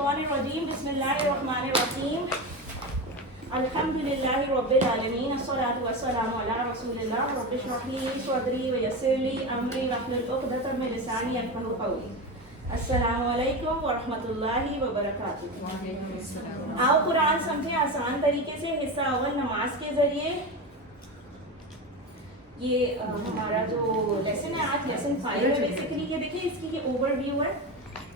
Shaitanir-Rajim. Bismillahir-Rahmanir-Rahim. Alhamdulillahi Rabbil Alameen. As-salatu was-salamu ala Rasulillah. Rabbi shrah li sadri wa yassir li amri wahlul 'uqdatam min lisani yafqahu qawli. Assalamu alaikum wa rahmatullahi wa barakatuh. आओ कुरान समझे आसान तरीके से। हिस्सा अव्वल नमाज के जरिए। ये हमारा जो लेसन है आज लेसन 5 है। बेसिकली ये देखिए इसकी ये ओवरव्यू है।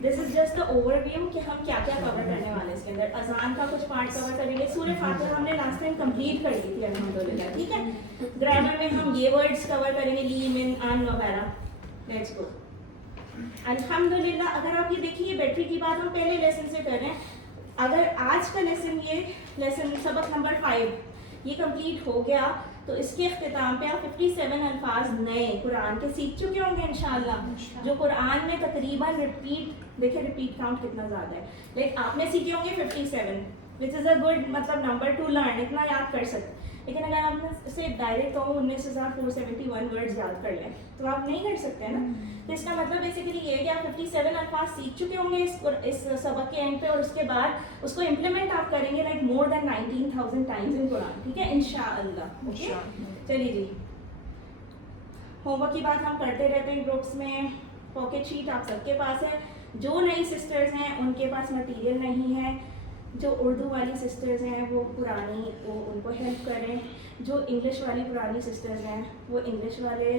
This is just the overview कि हम क्या क्या कवर करने वाले हैं इसके अंदर। अजान का कुछ पार्ट कवर करेंगे। सूरह फातिहा हमने लास्ट टाइम कंप्लीट कर दी थी अल्हम्दुलिल्लाह, ठीक है। ग्रामर में हम ये वर्ड्स कवर करेंगे, ली, मिन, अन वगैरह। Let's go. अल्हम्दुलिल्लाह अगर आप ये देखिए बैटरी की बात हम पहले लेसन से कर रहे हैं। अगर आज का लेसन ये लेसन सबक नंबर 5 ये कंप्लीट हो गया तो इसके अख्तिताम पे आप 57 अल्फाज नए कुरान के सीख चुके होंगे इंशाअल्लाह। जो कुरान में तकरीबन देखिए रिपीट काउंट कितना ज़्यादा है। लेकिन आपने सीखे होंगे 57 विच इज़ अ गुड मतलब नंबर टू लर्न, इतना याद कर सकते। लेकिन अगर आपने से डायरेक्ट कहूँ 19,471 वर्ड्स याद कर लें तो आप नहीं कर सकते ना। तो इसका मतलब बेसिकली ये है कि आप 57 अल्फाज सीख चुके होंगे इस सबक के एंड पे, और उसके बाद उसको इम्प्लीमेंट आप करेंगे like more than 19,000 times in Quran, ठीक है इंशाअल्लाह। ओके चलिए जी, होमवर्क की बात हम करते रहते हैं ग्रुप्स में। पॉकेट शीट आप सबके पास है। जो नई सिस्टर्स हैं उनके पास मटीरियल नहीं है। जो उर्दू वाली सिस्टर्स हैं वो पुरानी वो उनको हेल्प करें। जो इंग्लिश वाली पुरानी सिस्टर्स हैं वो इंग्लिश वाले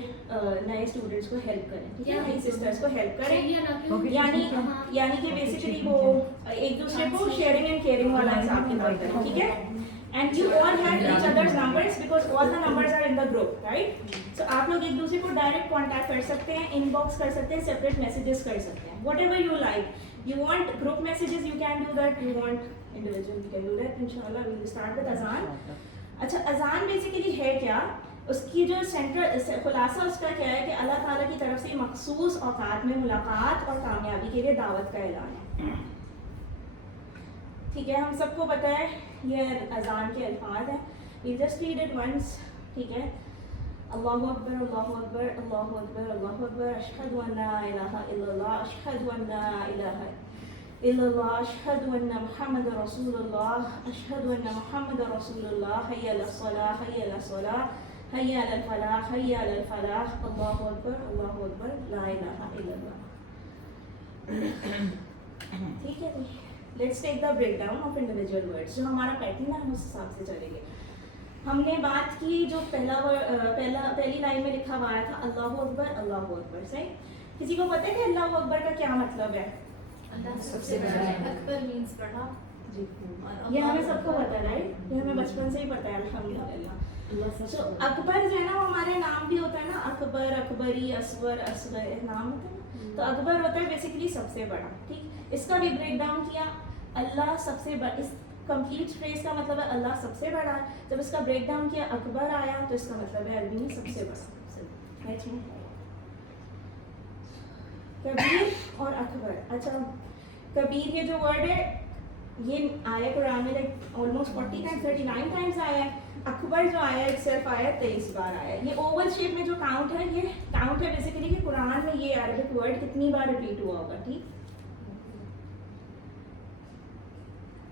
नए स्टूडेंट्स को हेल्प करें, ठीक है। नई सिस्टर्स को हेल्प करें यानी कि बेसिकली वो एक दूसरे को शेयरिंग एंड केयरिंग वाला हिसाब किताब करें, ठीक है। And you all have each others numbers because all the numbers are in the group, right. So आप लोग एक दूसरे को डायरेक्ट कॉन्टैक्ट कर सकते हैं, इनबॉक्स कर सकते हैं, सेपरेट मैसेजेस कर सकते हैं, what ever you like. You want group messages, you can do that. You want individual, you can do that. Inshallah, we will start with azan. अच्छा, अजान बेसिकली है क्या? उसकी जो सेंट्रल खुलासा उसका क्या है कि अल्लाह ताला की तरफ से मखसूस औकात में मुलाकात और कामयाबी के लिए दावत का ऐलान है, ठीक है। हम सबको पता है ये अजान के अल्फाज हैं। We just read it once, ठीक है। अल्लाहु अकबर अल्लाहु अकबर अल्लाहु अकबर अल्लाहु अकबर अशहदु अन्ना इलाहा इल्लल्लाह अशहदु अन्ना इलाहा इल्लल्लाह अशहदु अन्ना मुहम्मद रसूलुल्लाह अशहदु अन्ना मुहम्मद रसूलुल्लाह हय्या अलस सलाह हय्या अलस सलाह हय्या अलल फलाह हय्या अलल फलाह अल्लाहु अकबर ला इलाहा इल्लल्लाह, ठीक है। Let's take the breakdown of individual words. जो हमारा पैटर्न है हम उस हिसाब से चलेंगे। हमने बात की जो पहली लाइन में लिखा हुआ था अल्लाहु अकबर, सही। किसी को पता है कि अल्लाहु अकबर का क्या मतलब है? अल्लाह सबसे बड़ा है। अकबर मींस बड़ा जी। ये हमें सबको पता है, राइट। ये हमें बचपन से ही पता है अल्हम्दुलिल्लाह। सो अकबर जो है ना वो हमारे नाम भी होता है ना, अकबर, अकबरी, असवर, असगर नाम होता है ना। तो अकबर होता है बेसिकली सबसे बड़ा, ठीक। इसका भी ब्रेक डाउन किया। अल्लाह सबसे बड़ा, इस कंप्लीट फ्रेज का मतलब है अल्लाह सबसे बड़ा है। जब इसका ब्रेक डाउन किया अकबर आया तो इसका मतलब है अरबी में सबसे बड़ा। कबीर और अकबर। अच्छा, कबीर ये जो वर्ड है ये आया कुरान में लाइक ऑलमोस्ट 40 टाइम्स 39 टाइम्स आया है। अकबर जो आया सिर्फ आया 23 बार आया। ये ओवल शेप में जो काउंट है ये काउंट है बेसिकली कि कुरान में ये अरबिक वर्ड कितनी बार रिपीट हुआ होगा, ठीक।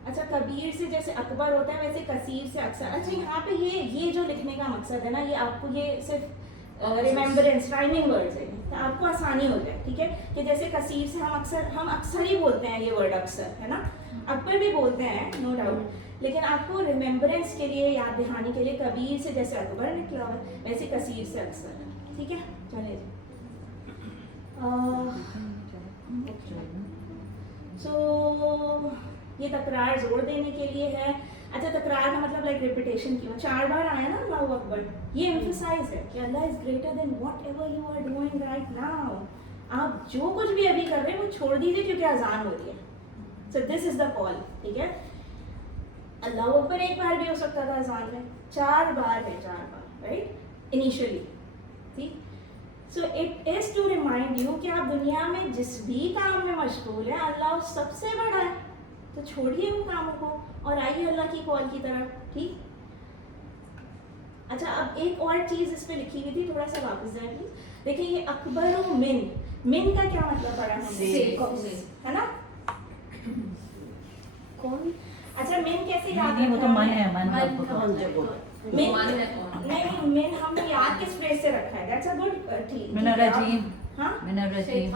अच्छा, कबीर से जैसे अकबर होता है वैसे कसीर से अक्सर। अच्छा, यहाँ पे ये जो लिखने का मकसद है ना, ये आपको ये सिर्फ रिमेम्बरेंस राइमिंग वर्ड्स है, तो आपको आसानी हो जाए, ठीक है। कि जैसे कसीर से हम अक्सर ही बोलते हैं ये वर्ड अक्सर, है ना। अकबर भी बोलते हैं नो डाउट, लेकिन आपको रिमेम्बरेंस के लिए याद दहानी के लिए कबीर से जैसे अकबर निकला हुआ वैसे कसीर से अक्सर है, ठीक है। चलिए सो ये तकरार जोर देने के लिए है। अच्छा, तकरार का मतलब लाइक रिपीटेशन की 4 बार आया ना अल्लाहु अकबर, ये एम्फसाइज है कि Allah is greater than whatever you are doing right now. आप जो कुछ भी अभी कर रहे हैं वो छोड़ दीजिए क्योंकि अजान हो रही है। So this is the call, ठीक है। अल्लाहु अकबर एक बार भी हो सकता था अजान में, 4 बार है, 4 बार, राइट, इनिशियली, ठीक। So it is to remind you कि आप दुनिया में जिस भी काम में मशगूल है अल्लाह सबसे बड़ा है, तो छोड़िए उन कामों को और आइए अल्लाह की कॉल की तरफ, ठीक। अच्छा, अब एक और चीज़ इस पे लिखी हुई थी, थोड़ा सा वापस जाए प्लीज। देखिए ये अकबर और मिन का क्या मतलब पड़ा है ना। कौन अच्छा मेन कैसे याद नहीं, वो तो मन है, मन मन का का कौन है, जगह। कौन? मेन मन है कौन? नहीं मेन हमने याद किस फ्रेज से रखा है, दैट्स अ गुड ठीक मिनर रजीम, हाँ मिनर रजीम,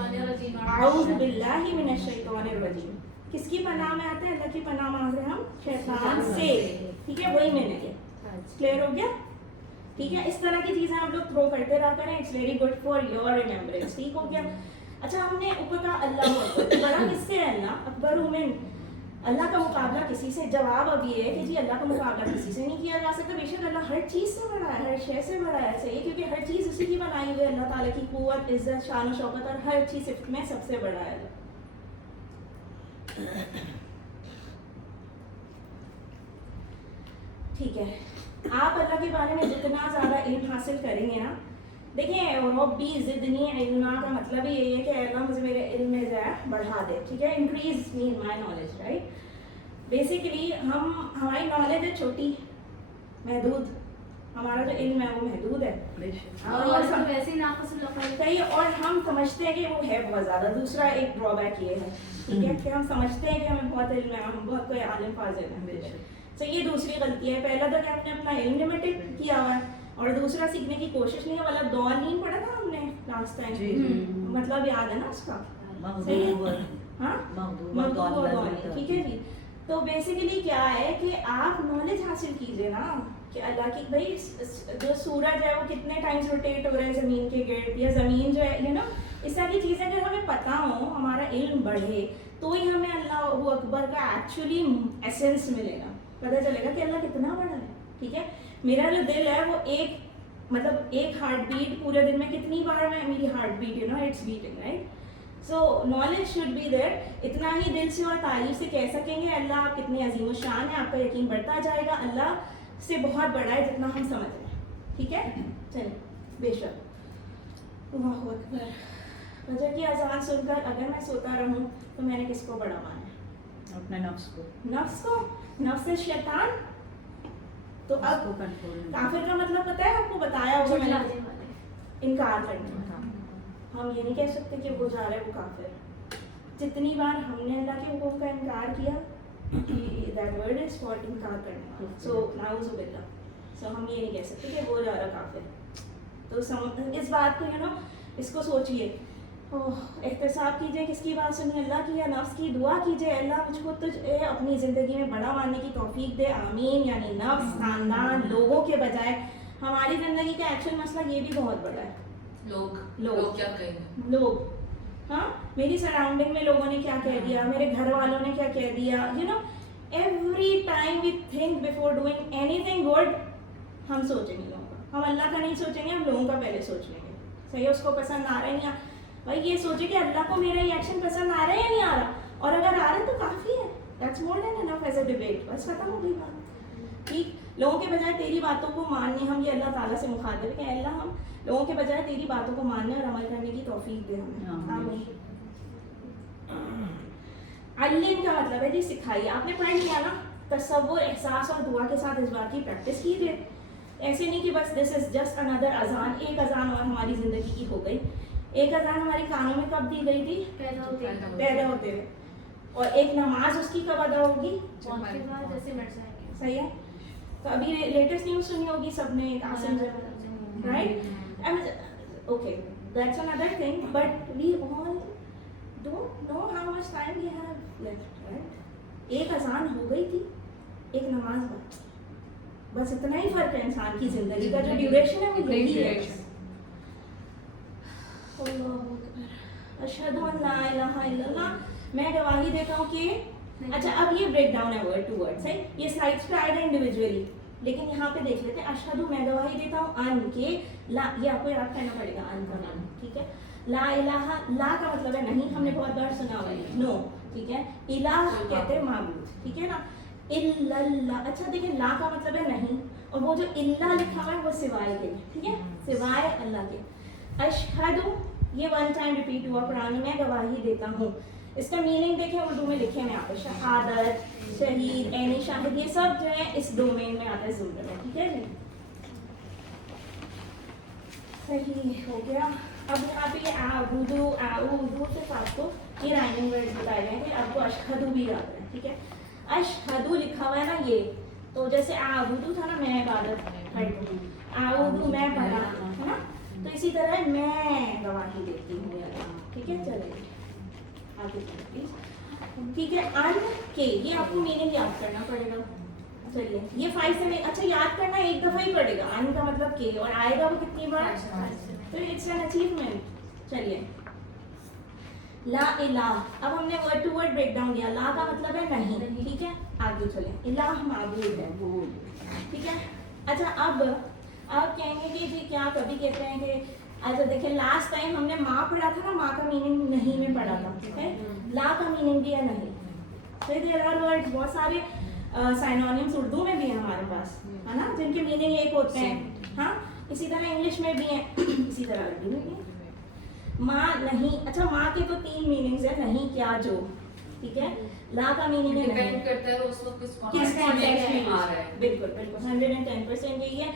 आऊज़ु बिल्लाहि मिनश शैतानिर रजीम, किसकी पनाह में आते हैं? अल्लाह की पनाह मांग रहे हैं हम शैतान से, ठीक है, वही मैंने किया, क्लियर हो गया? ठीक है, इस तरह की चीजें आप लोग थ्रो करते रहा करें, it's very good for your remembrance, ठीक हो गया? अच्छा हमने ऊपर का अल्लाह अकबर, बड़ा किससे है अल्लाह? अकबर उमिन, अल्लाह का मुकाबला किसी से? जवाब अब ये है कि जी अल्लाह का मुकाबला किसी से नहीं किया जा सकता, बेशक अल्लाह हर चीज़ से बड़ा है, हर शय से बड़ा है, सही, क्योंकि हर चीज़ उसी की बनाई हुई है, अल्लाह ताला की कुव्वत, इज्जत, शान और शौकत और हर चीज़ सिर्फ में सबसे बड़ा है अल्लाह। ठीक है, आप अल्लाह के बारे में जितना ज़्यादा इल्म हासिल करेंगे ना, देखिए रब्बी ज़िदनी इल्मा का मतलब ही यही है कि अल्लाह मुझे मेरे इल्म में जो है बढ़ा दे, ठीक है, increase me in my knowledge, right? Basically हमारी नॉलेज है छोटी, महदूद, हमारा जो इल्म है वो महदूद है, और सब वैसे ही नाक़िस सही है, और हम समझते हैं कि वो है बहुत ज़्यादा। दूसरा एक ड्रॉबैक ये है, ठीक है, कि हम समझते हैं कि हमें बहुत इल्म है, हम बहुत कोई आलिम फाजिल है, तो ये दूसरी गलती है। पहला तो कि आपने अपना इल्म लिमिटेड किया हुआ है, और दूसरा सीखने की कोशिश नहीं है, वाला दौर नहीं पढ़ा था हमने लास्ट टाइम, मतलब याद है ना उसका? सही है, हाँ, मगदूब और दौनी, ठीक है जी। तो बेसिकली क्या है कि आप नॉलेज हासिल कीजिए ना कि अल्लाह की, भाई जो सूरज है वो कितने टाइम्स रोटेट हो रहा है ज़मीन के गिर्द, या ज़मीन जो है, यू नो, इस तरह की चीज़ें अगर हमें पता हो, हमारा इल्म बढ़े, तो ही हमें अल्लाह अकबर का एक्चुअली एसेंस मिलेगा, पता चलेगा कि अल्लाह कितना बड़ा है, ठीक है? मेरा जो दिल है वो एक हार्ट बीट पूरे दिन में कितनी बार मेरी heart beat, you know, it's beating, right? So knowledge should be there, इतना ही दिल से और तारीफ से कह सकेंगे अल्लाह आप कितने अजीम शान है, आपका यकीन बढ़ता जाएगा, अल्लाह से बहुत बड़ा है जितना हम समझ रहे हैं, ठीक है? चलिए, बेशक अल्लाहु अकबर। फजर की अजान सुनकर अगर मैं सोता रहूं तो मैंने किसको बड़ा माना है? अपने नफ्स को, नफ्स को, नफ्स शैतान। तो अब काफिर का मतलब पता है आपको? बताया होगा मैंने, इनकार करने का। हम ये नहीं कह सकते कि वो जा रहा है वो काफिर। जितनी बार हमने अल्लाह के हुक्म का इनकार किया, दैट वर्ड इज फॉर इनकार करना, सो नाउज़ु बिल्लाह, सो हम ये नहीं कह सकते कि वो जा रहा काफिर। तो इस बात को, यू नो, इसको सोचिए, एहतसाब कीजिए, किसकी बात सुनिए? अल्लाह की या नफ्स की? दुआ कीजिए, अल्लाह मुझको तुझे अपनी ज़िंदगी में बड़ा मानने की तौफीक दे, आमीन। यानी नफ्स, खानदान, लोगों के बजाय हमारी ज़िंदगी का एक्चुअल मसला ये भी बहुत बड़ा है, लोग क्या कहेंगे? लोग, हाँ, मेरी सराउंडिंग में लोगों ने क्या कह दिया, मेरे घर वालों ने क्या कह दिया, you know, every time we think before doing anything good, हम सोचेंगे लोगों का, हम अल्लाह का नहीं सोचेंगे, हम लोगों का पहले सोच लेंगे, सही है? उसको पसंद आ रहा है नहीं, भाई ये सोचे कि अल्लाह को मेरा ये एक्शन पसंद आ रहा है या नहीं आ रहा, और अगर आ रहा है तो काफ़ी है, that's more than enough as a debate, बस खत्म हो गई बात, ठीक? लोगों के बजाय तेरी बातों को मानने, हम ये अल्लाह ताला से मुखातिब कि अल्लाह हम लोगों के बजाय तेरी बातों को मानने और अमल करने की तौफीक दे हमें, आमीन। अल्लीम का मतलब है जी सिखाइए, आपने पढ़ लिया ना, तसव्वुर, एहसास और दुआ के साथ इस बात की प्रैक्टिस कीजिए। ऐसे नहीं कि बस दिस इज जस्ट अनदर अजान, एक अजान और हमारी ज़िंदगी की हो गई। एक अजान हमारे कानों में कब दी गई थी? पैदा होते हुए। और एक नमाज उसकी कब अदा होगी? जैसे मर जाएंगे, सही है? तो अभी लेटेस्ट न्यूज़ सुनी होगी सबने, Qasim, right? Okay, that's another thing, but we all don't know how much time we have left, right? एक अजान हो गई थी, एक नमाज बस इतना ही फर्क है इंसान की जिंदगी का, जो ड्यूरेशन है वो यही है। अशहदु अन ला इलाहा इल्लल्लाह, मैं गवाही देता हूँ कि, अच्छा अब ये ब्रेक डाउन है वर्ड टू वर्ड, सही? ये स्लाइड्स पे आए इंडिविजुअली, लेकिन यहाँ पे देख लेते हैं। अशहदु, मैं गवाही देता हूँ, अन के, ला, ये आपको याद करना पड़ेगा, अन का नाम, ठीक है? ला इलाहा, ला का मतलब है नहीं, हमने बहुत बार सुना हुआ है, नो, ठीक है? इलाह कहते हैं माबूद, ठीक है ना? इल्लल्लाह, अच्छा देखिए, ला का मतलब है नहीं, और वो जो इल्ला लिखा हुआ है वो सिवाय के, ठीक है? सिवाय अल्लाह के। अशहदु, ये वन टाइम रिपीट हुआ कुरान में, मैं गवाही देता हूँ। इसका मीनिंग देखिए, उर्दू में लिखे हैं यहाँ पे, शहादत, शहीद, ऐनी शाहिद, ये सब जो है इस डोमेन में आता है, जुम्रे में, ठीक है जी? सही हो गया। अब यहाँ पे आऊदू से आपको ये राइमिंग वर्ड बताए गए हैं कि आपको अशहदु भी याद है, ठीक है? अशहदु लिखा हुआ है ना ये, तो जैसे आबुदु था ना, मैं इबादत करती हूँ, आबुदु मैं पढ़ा, है ना, तो इसी तरह मैं गवाही देती हूँ अल्लाह, ठीक है। चलिए आगे चलिए प्लीज, ठीक है। अन के, ये आपको मीनिंग याद करना पड़ेगा। चलिए ये 5 से नहीं, अच्छा याद करना एक दफा ही पड़ेगा, अन का मतलब के, और आएगा वो कितनी बार, तो इट्स एन अचीवमेंट। चलिए ला इलाह, अब हमने word to word break down दिया, ला का मतलब है नहीं, ठीक है। आगे चले, इलाह माबूद है, ठीक है। अच्छा अब कहेंगे कि जी क्या, कभी कहते हैं कि, अच्छा देखिए लास्ट टाइम हमने माँ पढ़ा था ना, माँ का मीनिंग नहीं में पढ़ा था, ठीक है। ला का मीनिंग भी है नहीं, तो देयर आर वर्ड्स, बहुत सारे साइनोनिम्स उर्दू में भी है हमारे पास, है ना, जिनके मीनिंग एक होते हैं, हाँ, इसी तरह इंग्लिश में भी है, इसी तरह अरबी में भी है। माँ नहीं, अच्छा माँ के तो 3 मीनिंग्स है, नहीं क्या जो, ठीक है। ला का मीनिंग है नहीं, डिपेंड करता है उस वक्त किस किस कॉन्टेक्स्ट में आ रहा है, बिल्कुल बिल्कुल 110% यही है।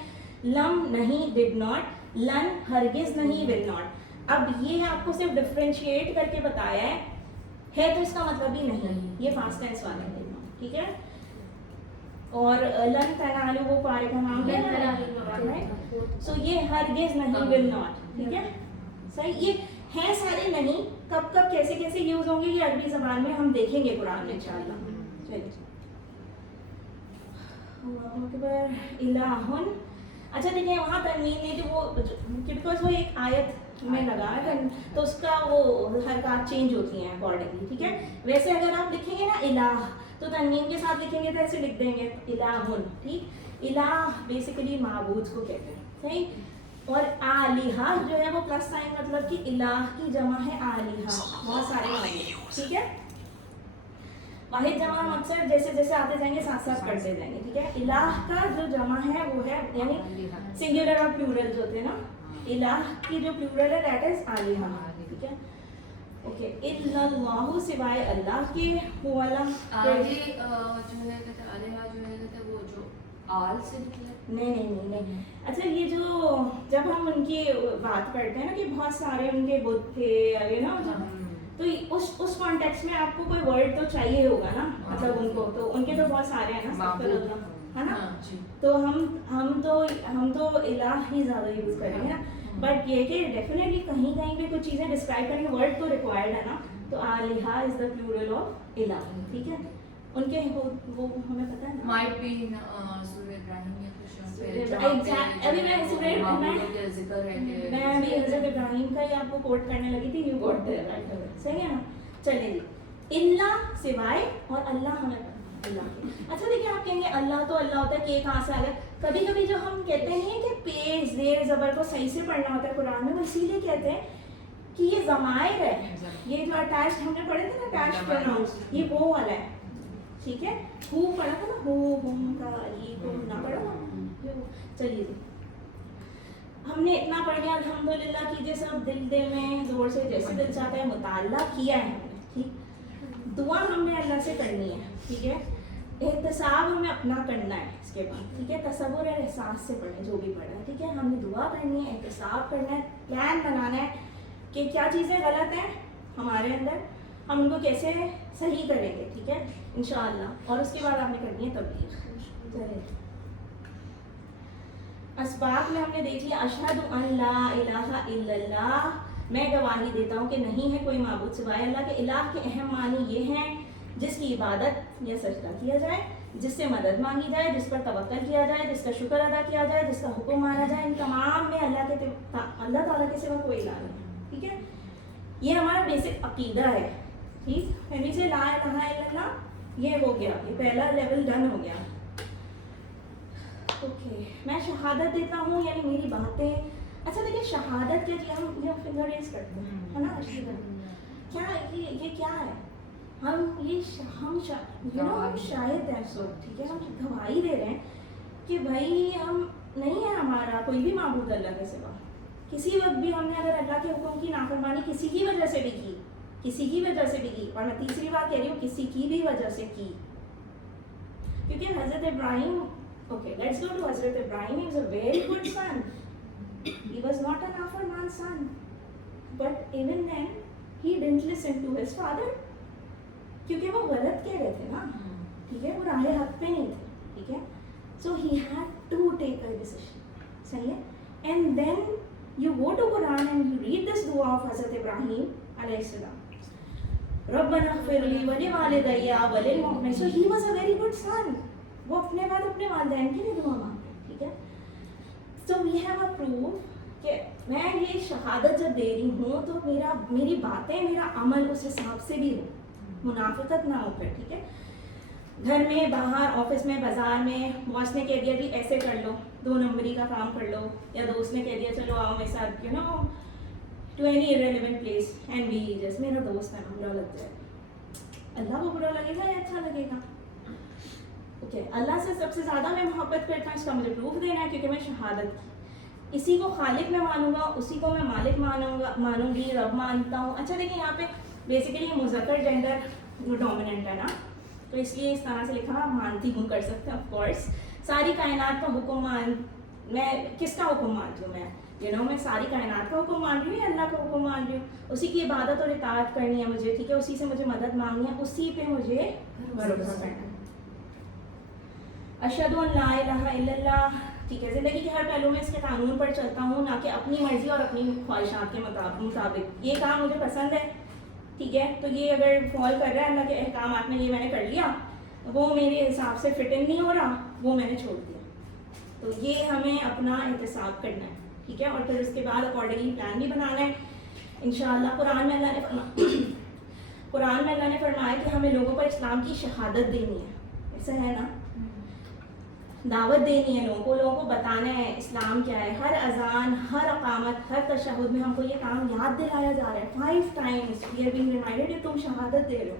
लम नहीं, डिड नॉट, लन हरगिज नहीं, विल नॉट। अब ये आपको सिर्फ डिफरेंशिएट करके बताया है तो इसका मतलब ही नहीं, ये पास्ट टेंस वाला है, ठीक है। और लन तनालु वो पारे का नाम है, सो ये हरगिज नहीं, विल नॉट, ठीक है, सही। ये हैं सारे नहीं, कब कब कैसे कैसे यूज होंगे ये अरबी जबान में हम देखेंगे कुरान में इंशाअल्लाह। चलिए अल्लाहु अकबर इलाहुन, अच्छा देखिए वहाँ तनवीन ने जो वो, बिकॉज वो एक आयत में लगा है तो उसका वो हरकत चेंज होती हैं अकॉर्डिंगली, ठीक है। वैसे अगर आप लिखेंगे ना इलाह, तो तनवीन के साथ लिखेंगे तो ऐसे लिख देंगे इलाहुन, ठीक। इलाह बेसिकली माबूद को कहते हैं, सही। और आलिहा जो है वो प्लस साइन मतलब कि इलाह की जमा है आलिहा, बहुत सारे माबूद, ठीक है। वाहिद जमा हम अक्सर जैसे जैसे आते जाएंगे साथ साथ पढ़ते जाएंगे, ठीक है। इलाह का जो जमा है वो है, यानी सिंगुलर और प्लूरल जो होते हैं ना, इलाह की जो प्लूरल है दैट इज आलिहा, ठीक है। ओके, इल्लल्लाहु सिवाय अल्लाह के, वो वाला आगे जो है कहते आलिहा जो है कहते वो जो आल से निकला, नहीं। अच्छा ये जो जब हम उनकी बात करते हैं ना कि बहुत सारे उनके बुत थे, यू नो, तो उस कॉन्टेक्स्ट में आपको कोई वर्ड तो चाहिए होगा ना, मतलब उनको तो उनके तो बहुत सारे हैं ना, है ना, तो हम तो इलाह ही ज़्यादा यूज़ करेंगे ना, बट ये कि डेफिनेटली कहीं कहीं पे कुछ चीज़ें डिस्क्राइब करेंगे, वर्ड तो रिक्वायर्ड है ना, तो आलिहा इज द प्लूरल ऑफ इलाह, ठीक है। उनके वो हमें पता है ना, माइट बी इन सूरह इब्राहिम या कुछ अभी मैं भी हज़रत इब्राहिम का ही आपको कोट करने लगी थी, यू कोट राइट, सही है ना। चलिए जी, इल्ला सिवाय, और अल्लाह हमें अल्लाह। अच्छा देखिए आप कहेंगे अल्लाह तो अल्लाह होता है, के कहाँ से आ गया। कभी कभी जो हम कहते नहीं है कि पेश जेर ज़बर को सही से पढ़ना होता है कुरान में, वो इसीलिए कहते हैं कि ये ज़माइर है, ये जो अटैच्ड हमने पढ़े थे ना, अटैच्ड प्रोनाउंस, ये वो वाला है, ठीक है। हु पढ़ा था ना, हु हुम का, ये को ना पढ़ा ना। चलिए हमने इतना पढ़ लिया अल्हम्दुलिल्लाह, कीजिए सब दिल में जोर से जैसे दिल चाहता है, मुताल्ला किया है हमने, ठीक। दुआ हमने अल्लाह से करनी है, ठीक है। एहतसाब हमें अपना करना है इसके बाद, ठीक है। तसव्वुर और एहसास से पढ़ें जो भी पढ़ा है, ठीक है। हमने दुआ करनी है, एहतसाब करना है, प्लान बनाना है कि क्या चीज़ें गलत हैं हमारे अंदर, हम उनको कैसे सही करेंगे, ठीक है, इंशाअल्लाह। और उसके बाद आपने करनी है तब्लीग। चलिए असबाब में हमने देख लिया, अशहदु अन ला इलाहा इल्लल्लाह, मैं गवाही देता हूँ कि नहीं है कोई माबूद सिवाय अल्लाह के। इलाह के अहम मानी ये हैं जिसकी इबादत या सजदा किया जाए, जिससे मदद मांगी जाए, जिस पर तवक्कल किया जाए, जिसका शुक्र अदा किया जाए, जिसका हुक्म माना जाए। इन तमाम में अल्लाह ताला के सिवा कोई इलाह नहीं, ठीक है। ये हमारा बेसिक अकीदा है, ठीक। यानी से ला इलाहा इल्लल्लाह, ये हो गया, ये पहला लेवल डन हो गया। ओके, मैं शहादत देता हूँ यानी मेरी बातें। अच्छा देखिए शहादत के लिए हम ये फिंगर रेज करते हैं, है ना, क्या ये क्या है, हम शायद है सो, ठीक है, हम गवाही दे रहे हैं कि भाई हम नहीं है हमारा कोई भी माबूद अल्लाह के सिवा। किसी वक्त भी हमने अगर अल्लाह के हुक्म की नाफरमानी किसी की वजह से भी की, किसी की वजह से भी की, और मैं तीसरी बात कह रही हूँ किसी की भी वजह से की, क्योंकि हज़रत Ibrahim, okay, let's go to Hazrat Ibrahim. He was a very good son. He was not an Afar-man son. But even then, he didn't listen to his father. क्योंकि वो गलत कह रहे थे ना, ठीक ठीक है, वो राह हक पे नहीं थे, ठीक है. So he had to take a decision, सही है. And then you go to Quran and you read this dua of Hazrat Ibrahim alayhi salam. Rabbana ghfirli wa liwalidayya wa lil mu'minin. So he was a very good son. वो अपने बाद अपने वालिदैन के लिए दुआ मांगते, ठीक है. So we have a proof कि मैं ये शहादत जब दे रही हूँ तो मेरी बातें, मेरा अमल उस हिसाब से भी हो, मुनाफिकत ना हो फिर, ठीक है. घर में, बाहर, ऑफिस में, बाजार में बॉस ने कह दिया कि ऐसे कर लो, 2 नंबरी का काम कर लो, या दोस्त ने कह दिया चलो आओ मेरे साथ, you know, to any irrelevant place and be just, मेरा दोस्त है ना, बुरा लग जाएगा. अल्लाह को बुरा लगेगा या अच्छा लगेगा? ओके, अल्लाह से सबसे ज़्यादा मैं मोहब्बत करता हूँ, इसका मुझे प्रूफ देना है क्योंकि मैं शहादत इसी को खालिक में मानूंगा, उसी को मैं मालिक मानूंगी, रब मानता हूँ. अच्छा देखिए यहाँ पे बेसिकली मुज़क्कर जेंडर डोमिनेंट है ना, तो इसलिए इस तरह से लिखा, मानती हूँ कर सकते हैं ऑफ कोर्स. सारी कायनात का हुक्म मैं किसका हुक्म मानती हूँ? मैं मैं सारी कायनात का हुक्म मान रही हूँ, अल्लाह का हुक्म मान रही हूँ. उसी की इबादत और इताअत करनी है मुझे, ठीक है, उसी से मुझे मदद मांगनी है, उसी पे मुझे भरोसा करना है. अशहदु अन ला इलाहा इल्लल्लाह, ठीक है, ज़िंदगी के हर पहलू में इसके कानून पर चलता हूँ, ना कि अपनी मर्जी और अपनी ख्वाहिशात के मुताबिक. ये काम मुझे पसंद है, ठीक है, तो ये अगर फॉल कर रहा है अल्लाह के अहकामात में, ये मैंने कर लिया, वो मेरे हिसाब से फिट इन नहीं हो रहा, वो मैंने छोड़ दिया. तो ये हमें अपना एहतिसाब करना है, ठीक है, और फिर उसके बाद अकॉर्डिंगली प्लान भी बनाना है इंशाअल्लाह. कुरान में अल्लाह ने फरमाया कि हमें लोगों पर इस्लाम की शहादत देनी है, ऐसा है ना, दावत देनी है लोगों को बताना है इस्लाम क्या है. हर अजान, हर अकामत, हर तशहुद में हमको ये काम याद दिलाया जा रहा है 5 times we are being reminded कि तुम शहादत दे रहे हो,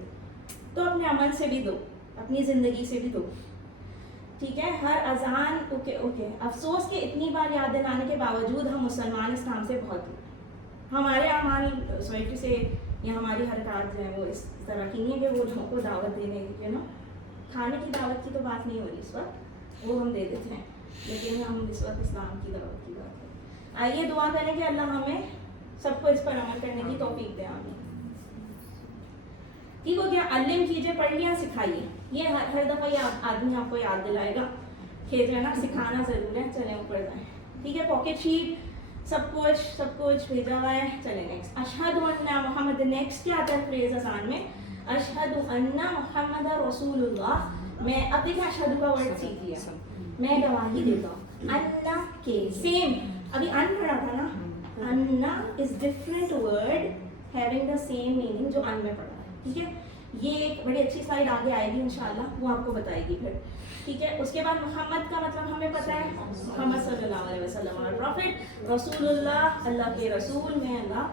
तो अपने अमल से भी दो, अपनी ज़िंदगी से भी दो, ठीक है. हर अजान ओके. अफसोस कि इतनी बार याद दिलाने के बावजूद हम मुसलमान इस्लाम से बहुत दूर. हमारे अमाल सोसाइटी से या हमारी हरकत जो है वो इस तरह की नहीं है कि वो लोगों को दावत देने की, खाने की दावत की तो बात नहीं हो रही इस वक्त, वो हम दे देते हैं, लेकिन हम इस वक्त इस्लाम की दावत की बात है. आइए दुआ करें कि अल्लाह हमें सबको इस पर अमल करने की तौफीक दे. आमीन. ठीक हो गया, अल्लिम कीजिए, पढ़ लिया, सिखाइए. ये हर दफ़ा ये आदमी आपको याद दिलाएगा कि जो है ना, सिखाना ज़रूर है. चलें ऊपर जाएँ, ठीक है. पॉकेट शीट सब कुछ भेजा हुआ है. चलें नेक्स्ट. अशहदु अन्ना मोहम्मद, नेक्स्ट क्या आता है फ्रेज आसान में? अशहदु अन्ना मोहम्मद रसूलुल्लाह. मैं अब देखिए अशहदु का वर्ड सीख लिया, मैं गवाही देता हूँ अन्ना के. सेम अभी अन पढ़ा था ना, अन्ना is different word having the same meaning जो अन में पढ़ा है, ठीक है. ये एक बड़ी अच्छी स्लाइड आगे आएगी इंशाल्लाह, वो आपको बताएगी फिर, ठीक है. उसके बाद मोहम्मद का मतलब हमें पता है, मोहम्मद सल्लल्लाहु अलैहि वसल्लम और प्रॉफिट. रसूलुल्लाह, अल्लाह के रसूल में, अल्लाह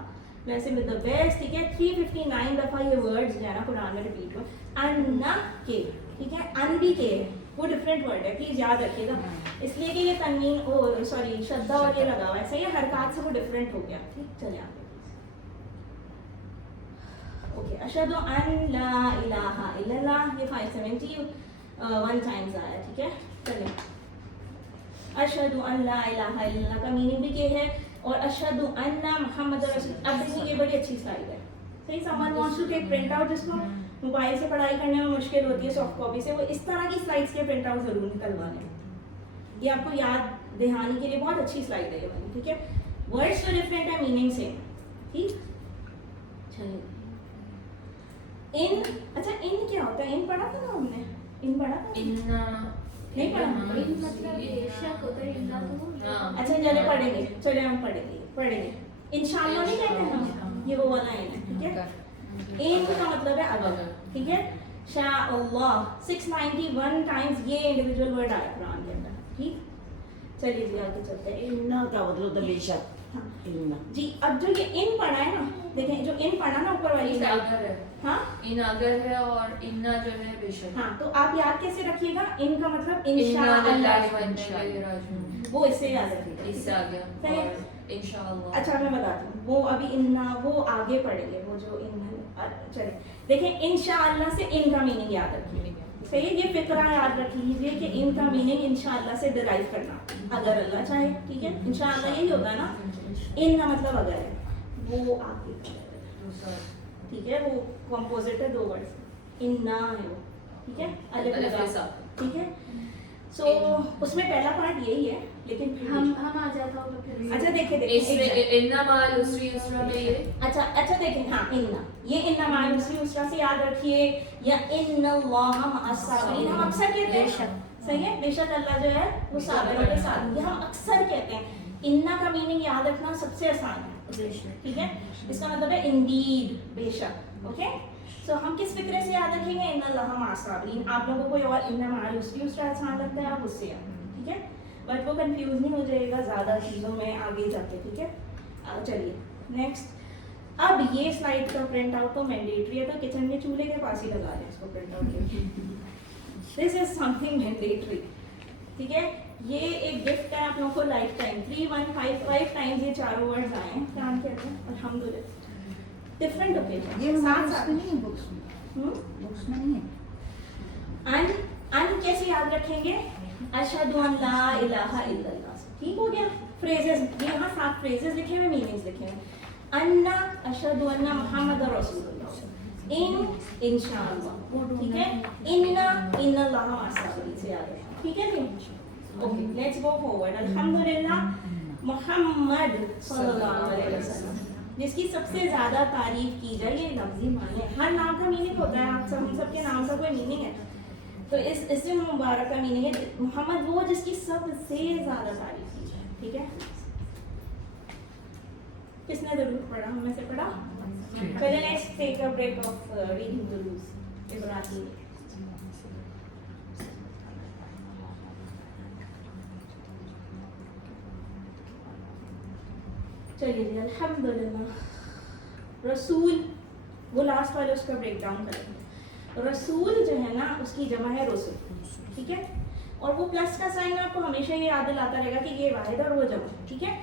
वैसे में द बेस्ट, ठीक है. 359 दफ़ा ये वर्ड्स जो है ना कुरान में रिपीट हुए. अन्ना के, ठीक है, अन भी के, वो डिफरेंट वर्ड है, प्लीज़ याद रखिएगा, इसलिए कि ये तनवीन सॉरी शद्दा और ये लगा हुआ है, सही है, हरकत से वो डिफरेंट हो गया, ठीक. चलिए आगे. ओके, अशहदु अन ला इलाहा इल्लल्लाह, ये 571 टाइम्स आया, ठीक है. चलिए, अशहदु अन ला इलाहा इल्लल्लाह का मीनिंग भी ये है, और अशहदु अन्ना मुहम्मद रसूल. अब देखिए ये बड़ी अच्छी स्लाइड है, सही. Someone wants to take print out, जिसको मोबाइल से पढ़ाई करने में मुश्किल होती है सॉफ्ट कॉपी से, वो इस तरह की स्लाइड्स के प्रिंट आउट ज़रूर निकलवा लें. ये आपको याद दहानी के लिए बहुत अच्छी स्लाइड है ये वाली, ठीक है. वर्ड्स तो डिफरेंट है, मीनिंग सेम, ठीक. चलिए, इन, अच्छा इन क्या होता है? इन पढ़ा था ना हमने, इन पढ़ा था नहीं पढ़ा? मतलब बेशक होता है, इन्ना तो. अच्छा चले पढ़ेंगे, चले हम पढ़ेंगे इंशाअल्लाह नहीं कहते हम, ये वो वाला इन है, ठीक है. इन का मतलब है अगर, ठीक है. शाअल्लाह 691 टाइम्स ये इंडिविजुअल वर्ड आया कुरान के अंदर, ठीक. चलिए जी आगे चलते हैं. इन्ना का मतलब होता है बेशक. हाँ इन्ना जी. अब जो ये इन पढ़ा है ना, देखें जो इन पढ़ा ना ऊपर वाली इन स्लाइड, अगर है, हाँ इन अगर है, और इन्ना जो है बेशक. हाँ, तो आप याद कैसे रखिएगा? इन का मतलब इन्ना इंशाअल्लाह, लिल्लाहि व इन्ना इलैहि राजिऊन, वो इससे याद रखिएगा, इससे आ गया. सही है. और इंशाअल्लाह. अच्छा मैं बताती हूँ, वो अभी इन्ना वो आगे पढ़ेंगे, वो जो इन, चलिए देखें, इंशाअल्लाह से इन का मीनिंग याद रखिए, सही है. ये फिक्रा याद रख लीजिए कि इन का मीनिंग इंशाअल्लाह से डिराइव करना, अगर अल्लाह चाहे, ठीक है. इंशाअल्लाह यही होता है ना, इन का मतलब अगर है, वो आगे, ठीक है, वो कंपोजिट है 2 वर्ड से, इन्ना है वो, ठीक है, अलिफ अलिफ लगा, के साथ। ठीक है। सो उसमें पहला पार्ट यही है, लेकिन फिर हम आ जाता होगा फिर। अच्छा देखे देखे इसमें इन्ना माल उसरी उसरा में ये अच्छा अच्छा देखें, हाँ इन्ना, ये इन्ना माल उसरी उसरा से याद रखिए, या इन्नल्लाह मअस साबिरीन हम अक्सर कहते हैं, सही है, बेशक अल्लाह जो है वो साबिरों के साथ है, ये हम अक्सर कहते हैं। इन्ना का मीनिंग याद रखना सबसे आसान है, ठीक है, इसका मतलब है इंडीड, बेशक, ओके। सो हम किस फिक्रे से याद रखेंगे, इन्नल्लाह मअस साबिरीन। आप लोगों को कोई और इन्ना माल उसरी उसरा आसान लगता है, आप उससे याद, ठीक है, बट वो कंफ्यूज नहीं हो जाएगा ज़्यादा चीज़ों में आगे जाके, ठीक है। चलिए नेक्स्ट, अब ये स्लाइड का प्रिंट आउट तो मैंडेटरी है, तो किचन के चूल्हे के पास ही लगा लें इसको print out. This is something mandatory, ठीक है। ये एक गिफ्ट है आप लोगों को लाइफ टाइम, 3155 टाइम्स ये चारों वर्ड्स आए हैं, क्या कहते हैं, अल्हम्दुलिल्लाह, डिफरेंट ओकेजन, ये साथ बुक्स साथ में नहीं है, बुक्स में नहीं है। अन कैसे याद रखेंगे, अशहदु अन ला इलाहा इल्लल्लाह, ठीक हो गया। फ्रेजेस, ये यहाँ 7 फ्रेजेस लिखे हुए, मीनिंग्स लिखे हुए, अन्ना अशहदु अन्ना मुहम्मद रसूलुल्लाह, इंशाअल्लाह, ठीक है, इन्ना इन्नल्लाह मअस-साबिरीन से याद है, ठीक है जी। Okay let's go forward. अल्हम्दुलिल्लाह मुहम्मद सल्लल्लाहु अलैहि वसल्लम, जिसकी सबसे ज़्यादा तारीफ की जाए, ये लफ्ज़ी माने, हर नाम का मीनिंग होता है, आप सब हम सबके नाम का कोई मीनिंग है, तो इससे मुबारक का मीनिंग है मोहम्मद वो जिसकी सबसे ज़्यादा तारीफ की जाए, ठीक है। किसने ज़रूर पढ़ा, हम में से पढ़ा, पहले let's take a break of reading दुरूस इब्राहिम। चलिए जी, अल्हम्दुलिल्लाह। रसूल, वो लास्ट वाले उसका ब्रेक डाउन करेंगे। रसूल जो है ना, उसकी जमा है रसूल, ठीक है, और वो प्लस का साइन आपको हमेशा ये याद दिलाता रहेगा कि ये वाहिद और वो जमा, ठीक है।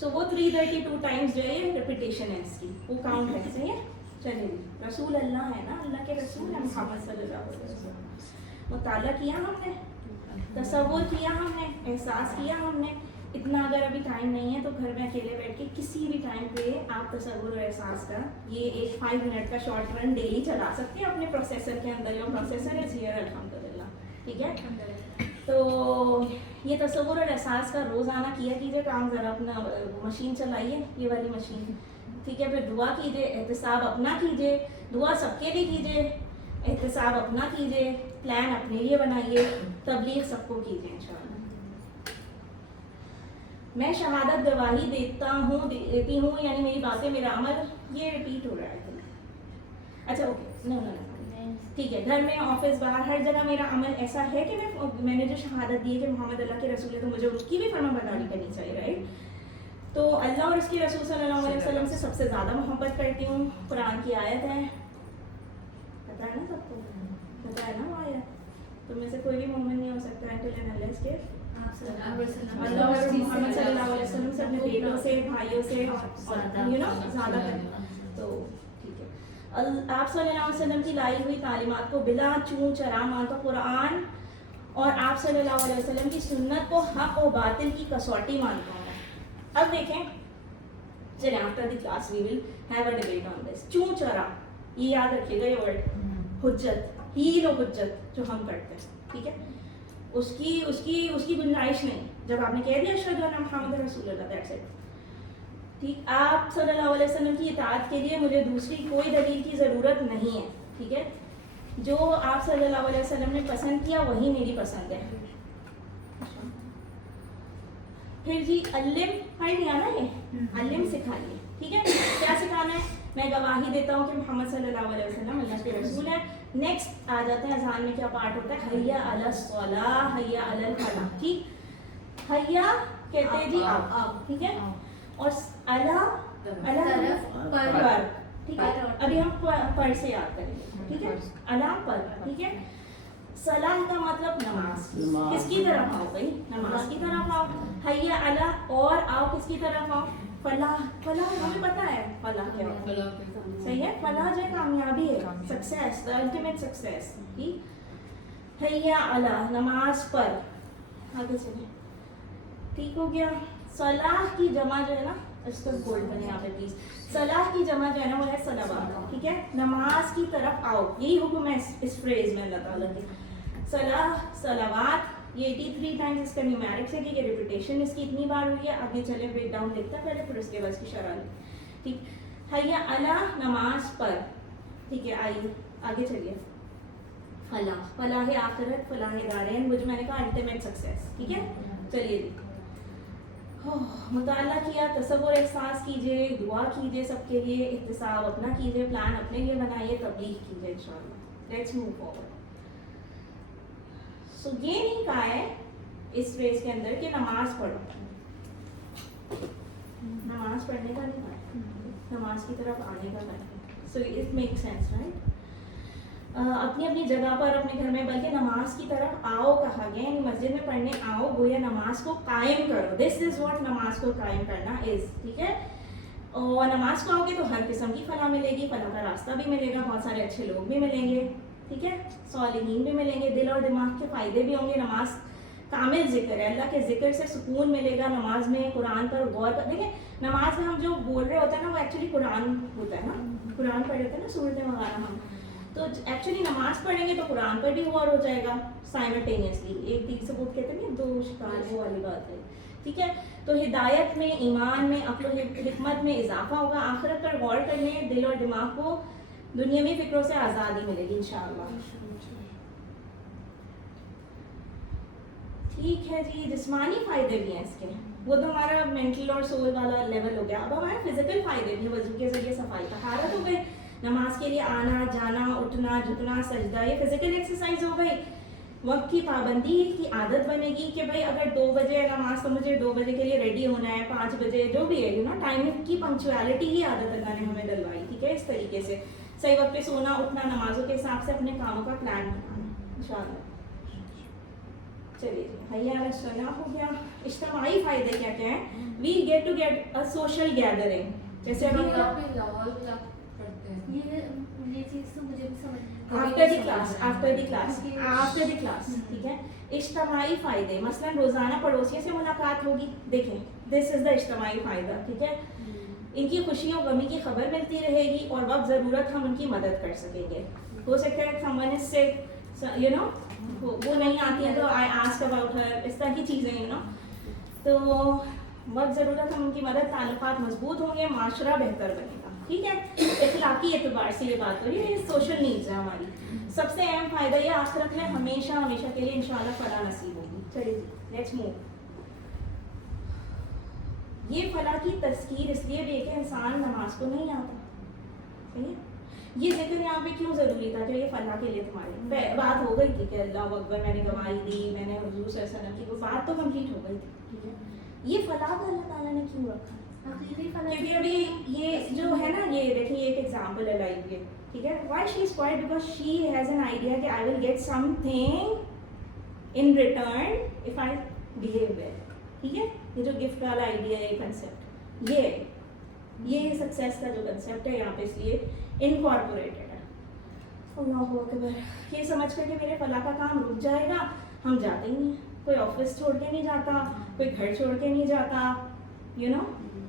सो वो 332 टाइम्स जो है ये रिपीटेशन है इसकी, वो काउंट है, सही है। चलिए जी, रसूल अल्लाह है ना, अल्लाह के रसूल है मुहम्मद सल्लल्लाहु अलैहि वसल्लम। मुताला किया हमने, तसव्वुर किया हमने, एहसास किया हमने। इतना अगर अभी टाइम नहीं है तो घर में अकेले बैठ के किसी भी टाइम पे आप तसव्वुर और एहसास का ये एक 5 मिनट का शॉर्ट रन डेली चला सकते हैं अपने प्रोसेसर के अंदर। योर प्रोसेसर इज हियर अल्हम्दुलिल्लाह, ठीक है। तो ये तसव्वुर और एहसास का रोज़ाना किया कीजिए काम, ज़रा अपना मशीन चलाइए, ये वाली मशीन, ठीक है। फिर दुआ कीजिए, एहतिसाब अपना कीजिए, दुआ सबके लिए कीजिए, एहतिसाब अपना कीजिए, प्लान अपने लिए बनाइए, तबलीग सबको कीजिए इंशाअल्लाह। मैं शहादत गवाही देती हूँ, यानी मेरी बातें मेरा अमल, ये रिपीट हो रहा है। अच्छा ओके, नो नो नो, ठीक है। घर में, ऑफिस, बाहर, हर जगह मेरा अमल ऐसा है कि मैंने जो शहादत दी है कि मोहम्मद अल्लाह के रसूल है, तो मुझे उसकी भी फरमाबरदारी करनी चाहिए, राइट। तो अल्लाह और उसके रसूल सल्लल्लाहु अलैहि वसल्लम से सबसे ज़्यादा मोहब्बत करती हूँ। कुरान की आयत है, पता है ना सबको, पता है ना वो आयत, तो में से कोई भी मोमिन नहीं हो सकता until and unless के अल्लाह और मोहम्मद सल्लल्लाहु अलैहि वसल्लम से, अपने बेटों से, भाइयों से, यू नो ज़्यादा करना। तो ठीक है, आप सल्लल्लाहु अलैहि वसल्लम की लाई हुई तालीमात को बिला चूं चरा मानता कुरान, और आप सल्लल्लाहु अलैहि वसल्लम की सुन्नत को हक और बातिल की कसौटी मानता हूँ। अब देखें, चलिए after the class we will have a debate on this. चूं चरा, ये याद रखिएगा ये वर्ड, हुज्जत, हील और हुज्जत जो हम करते हैं, ठीक है, उसकी उसकी उसकी गुंजाइश नहीं। जब आपने कह दिया अशहदु अन्ना मुहम्मद रसूलुल्लाह, दैट्स इट, ठीक। आप सल्लल्लाहु अलैहि वसल्लम की इताअत के लिए मुझे दूसरी कोई दलील की ज़रूरत नहीं है, ठीक है। जो आप सल्लल्लाहु अलैहि वसल्लम ने पसंद किया वही मेरी पसंद है। फिर जी अल्लिम पढ़ लिया ना, ये अल्लिम सिखाइए, ठीक है। क्या सिखाना है, मैं गवाही देता हूँ कि मोहम्मद सल्लल्लाहु अलैहि वसल्लम अल्लाह के रसूल है। नेक्स्ट आ जाते हैं अज़ान में क्या पार्ट होता है, हय्या अलस सलाह, हय्या अलल फलाह, ठीक। हय्या कहते हैं जी आप, ठीक है, और अला पर, ठीक है। अभी हम पर से याद करेंगे, ठीक है, अला पर, ठीक है। सलाह का मतलब नमाज, किसकी तरफ आओ भाई, नमाज की तरफ आओ। हय्या अला, और आओ किसकी तरफ आओ, फलाह, फलाह हमें पता है फलाह क्या होता है, सही है। फलाह जो कामयाबी है, सक्सेस, द अल्टीमेट सक्सेस, ठीक। हय्या अला, नमाज पर, आगे चलिए, ठीक हो गया। सलाह की जमा जो है ना, اس کو بولڈ بنے یہاں پہ پلیز. صلاح کی جمع جو ہے نا وہ ہے صلوات, ٹھیک ہے, نماز کی طرف آؤ, یہی حکم ہے اس فریز میں اللہ تعالیٰ کے. صلاح صلوات, یہ 83 ٹائمز اس کا نیومیرکس ہے کہ یہ ریپیٹیشن اس کی اتنی بار ہوئی ہے. آگے چلے بریک ڈاؤن دیکھتا ہے پہلے, پھر اس کے بعد اس کی شرح لیں. ٹھیک, حیا علی نماز پر, ٹھیک ہے, آئیے آگے چلیے. فلاح, فلاح آخرت, فلاح دارین, وہ جو میں نے کہا الٹیمیٹ سکسیس, ٹھیک ہے. چلیے جی, مطالعہ کیا, تصور احساس کیجیے, دعا کیجیے سب کے لیے, احتساب اپنا کیجیے, پلان اپنے لیے بنائیے, تبلیغ کیجیے انشاءاللہ. Let's move forward. سو یہ نہیں کہا ہے اس فیز کے اندر کہ نماز پڑھو, نماز پڑھنے کا نہیں کہا, نماز کی طرف آنے کا کہا ہے. So it make sense right. اپنی اپنی جگہ پر اپنے گھر میں, بلکہ نماز کی طرف آؤ کہا گیا, یعنی مسجد میں پڑھنے آؤ, گویا نماز کو قائم کرو. دس از واٹ نماز کو قائم کرنا از, ٹھیک ہے. اور نماز کو آؤ گے تو ہر قسم کی فلاح ملے گی, فلاح کا راستہ بھی ملے گا, بہت سارے اچھے لوگ بھی ملیں گے, ٹھیک ہے, صالحین بھی ملیں گے, دل اور دماغ کے فائدے بھی ہوں گے. نماز کامل ذکر ہے, اللہ کے ذکر سے سکون ملے گا نماز میں. قرآن پر غور کر, دیکھیں نماز میں ہم جو بول رہے ہوتے ہیں نا وہ ایکچولی قرآن ہوتا ہے نا, قرآن پڑھ رہتے ہیں نا صورتیں وغیرہ ہم, تو ایکچولی نماز پڑھیں گے تو قرآن پر بھی غور ہو جائے گا سائملٹینیسلی. ایک تیر سے بوت کہتے ہیں دو شکار, وہ والی بات ہے, ٹھیک ہے. تو ہدایت میں, ایمان میں, عقل و حکمت میں اضافہ ہوگا. آخرت پر غور کرنے, دل اور دماغ کو دنیاوی فکروں سے آزادی ملے گی انشاءاللہ. ٹھیک ہے جی. جسمانی فائدے بھی ہیں اس کے, وہ تو ہمارا مینٹل اور سول والا لیول ہو گیا. اب ہمارے فزیکل فائدے بھی, وضو کے ذریعے صفائی, طہارت ہو گئی, نماز کے لیے آنا جانا, اٹھنا جھکنا, سجدہ, یہ فزیکل ایکسرسائز ہو گئی. وقت کی پابندی کی عادت بنے گی کہ بھائی اگر 2 بجے نماز, تو مجھے 2 بجے کے لیے ریڈی ہونا ہے, 5 بجے جو بھی ہے, ٹائم کی پنکچویلٹی کی عادت اللہ نے ہمیں ڈلوائی, ٹھیک ہے. اس طریقے سے صحیح وقت پہ سونا اٹھنا, نمازوں کے حساب سے اپنے کاموں کا پلان بنانا انشاءاللہ. چلیے جی, حیا علی الصلاح ہو گیا. اجتماعی فائدے کہتے ہیں, we get to get a social gathering. جیسے ابھی یہ چیز تو مجھے بھی سمجھ آفٹر دی کلاس, ٹھیک ہے. اجتماعی فائدے, مثلا روزانہ پڑوسیوں سے ملاقات ہوگی, دیکھیں دس از دا اجتماعی فائدہ, ٹھیک ہے. ان کی خوشیوں غمی کی خبر ملتی رہے گی, اور وقت ضرورت ہم ان کی مدد کر سکیں گے. ہو سکتا ہے someone is sick, وہ نہیں آتی ہے تو I ask about her, اس طرح کی چیزیں, تو وقت ضرورت ہم ان کی مدد, تعلقات مضبوط ہوں گے, معاشرہ بہتر بنے گا, ٹھیک ہے. اخلاقی اعتبار سے یہ بات ہو رہی ہے, یہ سوشل نیڈز ہے ہماری. سب سے اہم فائدہ یہ آخرت میں ہمیشہ ہمیشہ کے لیے انشاءاللہ فلاح نصیب ہوگی. چلیے جی, لیٹس موو. یہ فلاح کی تذکیر اس لیے بھی ہے کہ انسان نماز کو نہیں آتا, صحیح ہے. یہ ذکر یہاں پہ کیوں ضروری تھا, جو یہ فلاح کے لیے تمہاری بات ہو گئی تھی کہ اللہ اکبر, میں نے گواہی دی, میں نے حضور صلی اللہ علیہ وسلم کی, وہ بات تو کمپلیٹ ہو گئی تھی, ٹھیک ہے. یہ فلاح کو اللہ تعالیٰ نے کیوں رکھا, کیونکہ ابھی یہ جو ہے نا, یہ دیکھیں ایک ایگزامپل ہے لائف کے, ٹھیک ہے. Why she is quiet, because she has an idea کہ I will get something in return if I behave well, ٹھیک ہے. یہ جو گفٹ والا آئیڈیا ہے, یہ کنسیپٹ, یہ سکسیس کا جو کنسیپٹ ہے یہاں پہ اس لیے انکارپوریٹڈ ہے. اللہ اکبر. یہ سمجھ کر کہ میرے فلاح کا کام رک جائے گا, ہم جاتے ہی نہیں. کوئی آفس چھوڑ کے نہیں جاتا, کوئی گھر چھوڑ کے نہیں جاتا,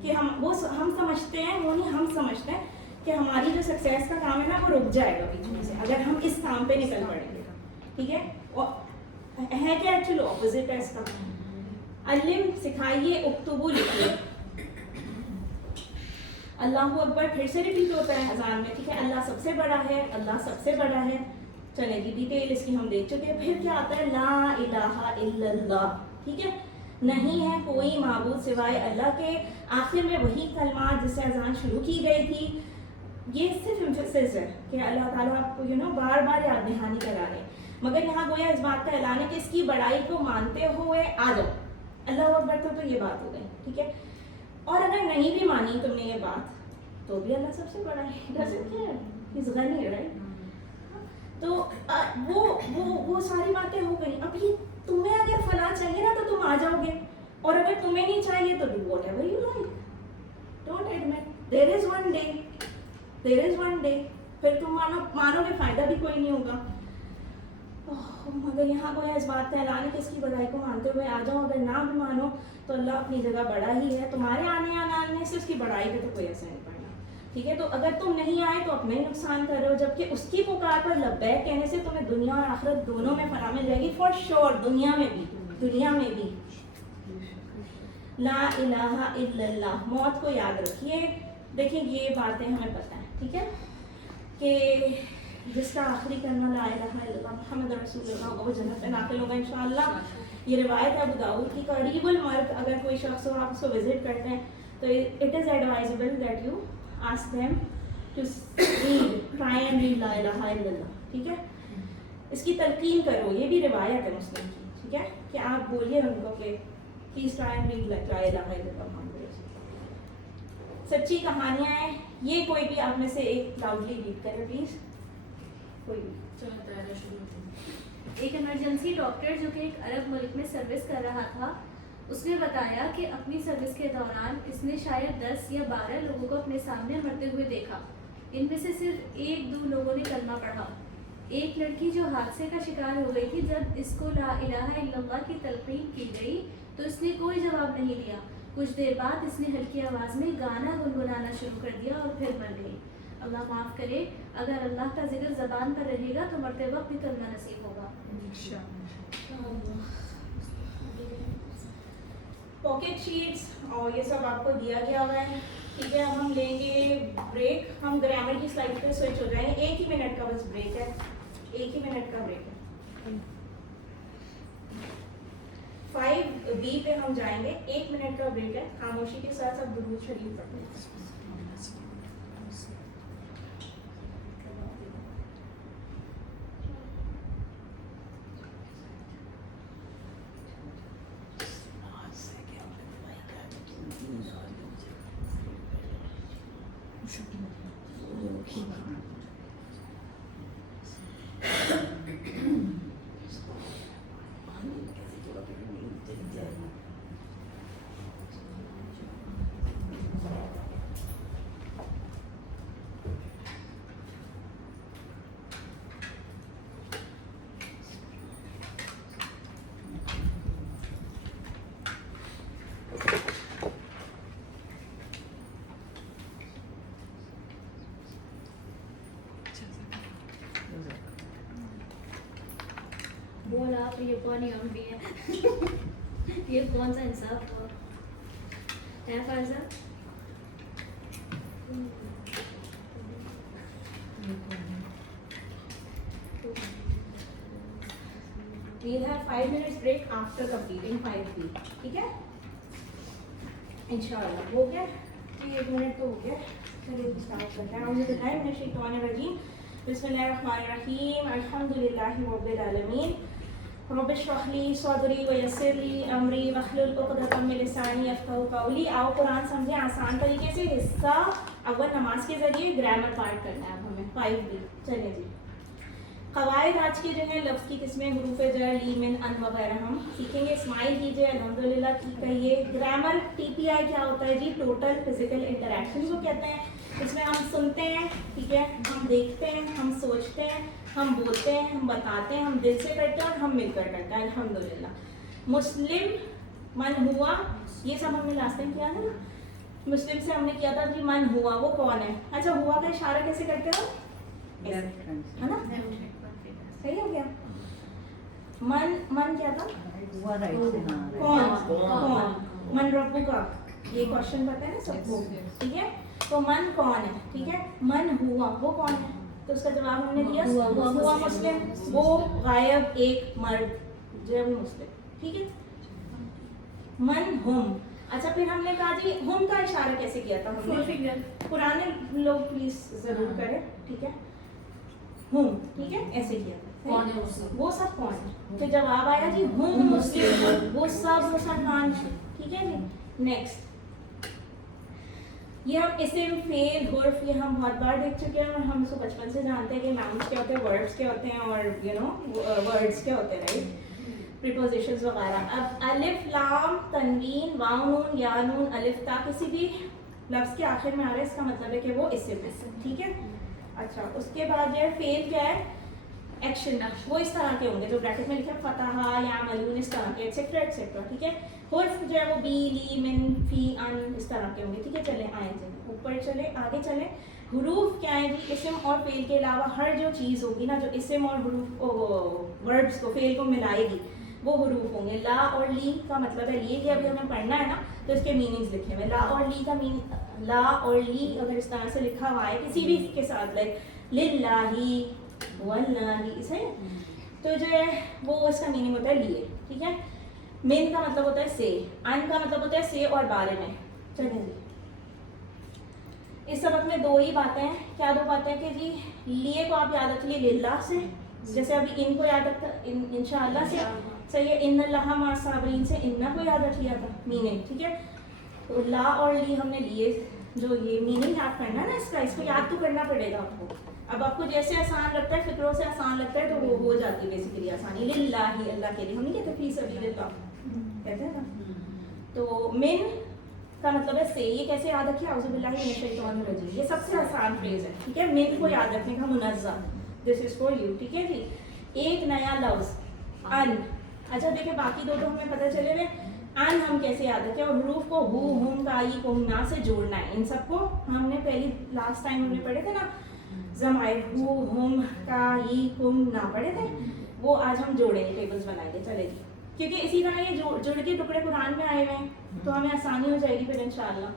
کہ ہم سمجھتے ہیں, وہ نہیں, ہم سمجھتے ہیں کہ ہماری جو سکسیس کا کام ہے نا وہ رک جائے گا بیچ میں سے اگر ہم اس کام پہ نکل پڑیں گے, ٹھیک ہے. ہے کہ ایکچولی اپوزٹ ہے اس کا. علم سکھائیے, اکتبو لکھیے. اللہ اکبر پھر سے ریپیٹ ہوتا ہے اذان میں, ٹھیک ہے. اللہ سب سے بڑا ہے, اللہ سب سے بڑا ہے. چلیں جی, ڈیٹیل اس کی ہم دیکھ چکے ہیں. پھر کیا آتا ہے, لا الہ الا اللہ, ٹھیک ہے. نہیں ہے کوئی معبود سوائے اللہ کے. آخر میں وہی کلمات جس سے اذان شروع کی گئی تھی, یہ صرف امفسس ہے کہ اللہ تعالیٰ آپ کو بار بار یاد دہانی کرا رہے ہیں. مگر یہاں گویا اس بات کا اعلان ہے کہ اس کی بڑائی کو مانتے ہوئے آ جاؤ. اللہ اکبر تو یہ بات ہو گئی, ٹھیک ہے. اور اگر نہیں بھی مانی تم نے یہ بات, تو بھی اللہ سب سے بڑا ہے. Doesn't care, he is Ghani, right. تو وہ ساری باتیں ہو گئی. اب یہ تمہیں اگر فلاح چاہیے نا تو تم آ جاؤ گے, اور اگر تمہیں نہیں چاہیے تو do what ever you like. Don't admit. There is one day پھر تم مانو گے, فائدہ بھی کوئی نہیں ہوگا. مگر یہاں کوئی اس بات کا اعلان ہے کہ اس کی بڑائی کو مانتے ہوئے آ جاؤ, اگر نہ بھی مانو تو اللہ اپنی جگہ بڑا ہی ہے, تمہارے آنے یا نہ آنے سے اس کی بڑائی پہ تو کوئی اثر نہیں پڑنا, ٹھیک ہے. تو اگر تم نہیں آئے تو اپنا ہی نقصان کر رہے ہو, جبکہ اس کی پکار پر لبیک کہنے سے تمہیں دنیا اور آخرت دونوں میں فنا مل جائے گی فار شیور, دنیا میں بھی. لا الہ الا اللہ, موت کو یاد رکھیے. دیکھیں یہ باتیں ہمیں پتہ ہیں, ٹھیک ہے, کہ جس کا آخری کلمہ لا الہ الا اللہ محمد رسول اللہ ہوگا وہ جنت میں داخل ہوگا انشاءاللہ. یہ روایت ہے ابو داؤد کی. قریب المرگ اگر کوئی شخص ہو, آپ اس کو وزٹ کرتے ہیں تو it is advisable that you ask them to read, try and read لا الہ الا اللہ, ٹھیک ہے. اس کی تلقین کرو, یہ بھی روایت ہے مسلم کی, ٹھیک ہے, کہ آپ بولیے ان کو کہ پلیز ٹرائی اینڈ ریڈ لا الہ الا اللہ محمد رسول اللہ. سچی کہانیاں ہیں یہ, کوئی بھی آپ میں سے ایک لاؤڈلی ریڈ کرے پلیز, کوئی بھی. ایک ایمرجنسی ڈاکٹر جو کہ ایک عرب ملک میں سروس کر رہا تھا, اس نے بتایا کہ اپنی سروس کے دوران اس نے شاید 10 یا 12 لوگوں کو اپنے سامنے مرتے ہوئے دیکھا. ان میں سے صرف 1-2 لوگوں نے کلمہ پڑھا. ایک لڑکی جو حادثے کا شکار ہو گئی تھی, جب اس کو لا الہ الا اللہ کی تلقین کی گئی تو اس نے کوئی جواب نہیں دیا. کچھ دیر بعد اس نے ہلکی آواز میں گانا گنگنانا شروع کر دیا اور پھر مر گئی. اللہ معاف کرے, اگر اللہ کا ذکر زبان پر رہے گا تو مرتے وقت بھی کلمہ نصیب ہوگا. پاکٹ شیٹس اور یہ سب آپ کو دیا گیا ہوا ہے, ٹھیک ہے. اب ہم لیں گے بریک, ہم گرامر کی سلائڈ پہ سوئچ ہو جائیں گے. 1 ہی منٹ کا بس بریک ہے, 1 ہی منٹ کا بریک ہے. 5B پہ ہم جائیں گے, 1 منٹ کا بریک ہے. خاموشی کے ساتھ سب درود شریف پڑھتے ہیں. بولا آپ یہ کون یوم بھی ہے, یہ کون سا انصاف ہوا ہے Faiza. We'll have 5 minutes break after completing 5B, ٹھیک ہے, انشاءاللہ. ہو گیا جی, 1 منٹ تو ہو گیا. چلیے اسٹارٹ کرتے ہیں. اعوذ باللہ من الشیطان الرجیم, بسم اللہ الرحمن الرحیم, الحمد للہ رب العالمین, رب اشرح لی صدری ویسر لی امری واحلل عقدۃ من لسانی یفقہوا قولی. آؤ قرآن سمجھیں آسان طریقے سے. حصہ اول نماز کے ذریعے گرامر پارٹ کرنا ہے اب ہمیں. 5B چلیں جی. قواعد آج کے جو ہیں لفظ کی قسمیں, حروف جر, لی, من, ان وغیرہ ہم سیکھیں گے. اسمائل کیجیے, الحمدللہ کی کہیے. گرامر TPI کیا ہوتا ہے جی, ٹوٹل فزیکل انٹریکشن کو کہتے ہیں. اس میں ہم سنتے ہیں, ٹھیک ہے, ہم دیکھتے ہیں, ہم سوچتے ہیں, ہم بولتے ہیں, ہم بتاتے ہیں, ہم دل سے کرتے ہیں اور ہم مل کر کرتے ہیں. الحمدللہ. مسلم, من ہوا, یہ سب ہم نے لاسٹ ٹائم کیا تھا نا. مسلم سے ہم نے کیا تھا جی من ہوا, وہ کون ہے. اچھا, ہوا کا اشارہ کیسے کرتے ہو, ہے نا, صحیح ہو گیا. من کیا تھا, کون. من ربو کا, یہ کوشچن پتہ ہے نا سب کو, ٹھیک ہے. تو من کون ہے, ٹھیک ہے. من ہوا, وہ کون ہے, تو اس کا جواب ہم نے دیا ہوا مسلم. وہ غائب ایک مرد جو ہے وہ مسلم, ٹھیک ہے. من ہم. اچھا, پھر ہم نے کہا جی ہم کا اشارہ کیسے کیا تھا ہم نے, پرانے لوگ پلیز ضرور کریں, ٹھیک ہے. ہم, ٹھیک ہے, ایسے کیا تھا. وہ سب کون ہے, پھر جواب آیا جی ہم مسلم, وہ سب مسلمان ہیں, ٹھیک ہے جی. نیکسٹ, یہ ہم اسم, فعل, حرف, یہ ہم بہت بار دیکھ چکے ہیں اور ہم اس کو بچپن سے جانتے ہیں کہ ناؤنس کیا ہوتے ہیں, ورڈس کیا ہوتے ہیں, اور یو نو ورڈس کیا ہوتے ہیں, رائٹ, پریپوزیشنز وغیرہ. اب الف, لام, تنوین, واو, نون, یا نون, الف, تا کسی بھی لفظ کے آخر میں آ رہا ہے, اس کا مطلب ہے کہ وہ اسم ہے, ٹھیک ہے. اچھا, اس کے بعد جو ہے فعل کیا ہے, एक्शन, वो इस तरह के होंगे जो ब्रैकेट में लिखे फतहा या मलून, इस तरह के एक्सेट्रा एक्सेट्रा, ठीक है। हुर्फ जो है वो बी, ली, मिन, फी, अन, इस तरह के होंगे, ठीक है। चले आए चले ऊपर चले आगे चले। हुरूफ क्या है जी, इसम और फेल के अलावा हर जो चीज़ होगी ना जो इसम और हुरूफ वर्ब्स को फेल को मिलाएगी वो हुरूफ होंगे। ला और ली का मतलब है, ये अभी हमें पढ़ना है ना तो इसके मीनिंग्स लिखे हुए। ला और ली का मीनिंग, ला और ली अगर इस तरह से लिखा हुआ है किसी भी के साथ, लाइक लिल्लाही वल्लाही, सही है, तो जो है वो इसका मीनिंग होता है लिए, ठीक है। मिन का मतलब होता है से, अन का मतलब होता है से और बारे में। चलिए जी, इस सबक में दो ही बातें हैं। क्या दो बातें हैं कि जी लिए को आप याद रखिए लिल्लाह से, जैसे अभी इनको याद रखा इंशाअल्लाह से, सही है। इन्नल्लाह मा साबरीन से इन्ना को याद रख लिया था मीनिंग, ठीक है। तो ला और ली हमने लिए, जो ये मीनिंग याद करना है ना इसका, इसको याद तो करना पड़ेगा आपको। अब आपको जैसे आसान लगता है, फिक्रों से आसान लगता है, तो वो हो जाती है बेसिकली आसानी। लिल्लाही, अल्लाह के लिए, हम नहीं कहते फी सबीलिल्लाह, कहते हैं ना। तो मिन का मतलब है से, ये कैसे याद रखिए, औज़ु बिल्लाहि मिनश शैतानिर रजीम, ये सबसे आसान फ्रेज है, ठीक है। मिन को याद रखने का Munazza, this is for you, ठीक है जी। एक नया लफ्ज़ अन, अच्छा देखिए बाकी दो तो हमें पता चले हुए, अन हम कैसे याद रखें, और हरूफ को हु, हुम, का, ई, कुम, ना से जोड़ना है। इन सबको हमने पहली लास्ट टाइम हमने पढ़े थे ना, ज़माइर हु, हुम, का, ई, कुम, ना पढ़े थे, वो आज हम जोड़ेंगे, टेबल्स बनाएंगे। चले जी, क्योंकि इसी तरह ये जुड़ के टुकड़े कुरान में आए हुए हैं तो हमें आसानी हो जाएगी फिर इंशाअल्लाह।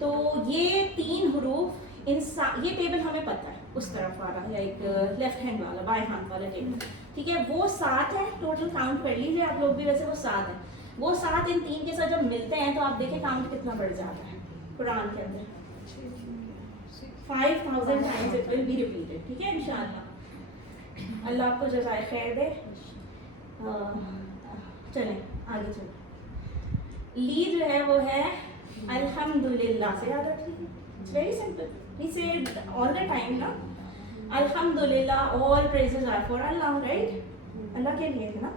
तो ये तीन हुरूफ ये टेबल हमें पता है, उस तरफ वाला या एक लेफ्ट हैंड वाला, बाएं हाथ वाला टेबल, ठीक है। वो 7 है, टोटल काउंट कर लीजिए आप लोग भी, वैसे वो 7 है। वो 7 इन 3 के साथ जब मिलते हैं तो आप देखें काउंट कितना बढ़ जाता है कुरान के अंदर, 5000 times it will be repeated, ठीक है इंशाअल्लाह। अल्लाह आपको जज़ाए खैर दे। चलें आगे चलें। ली जो है वो है अल्हम्दुलिल्लाह से याद रखिए, it's very simple, we say it all the time ना, अल्हम्दुलिल्लाह, all praises are for Allah, right, Allah के लिए है ना।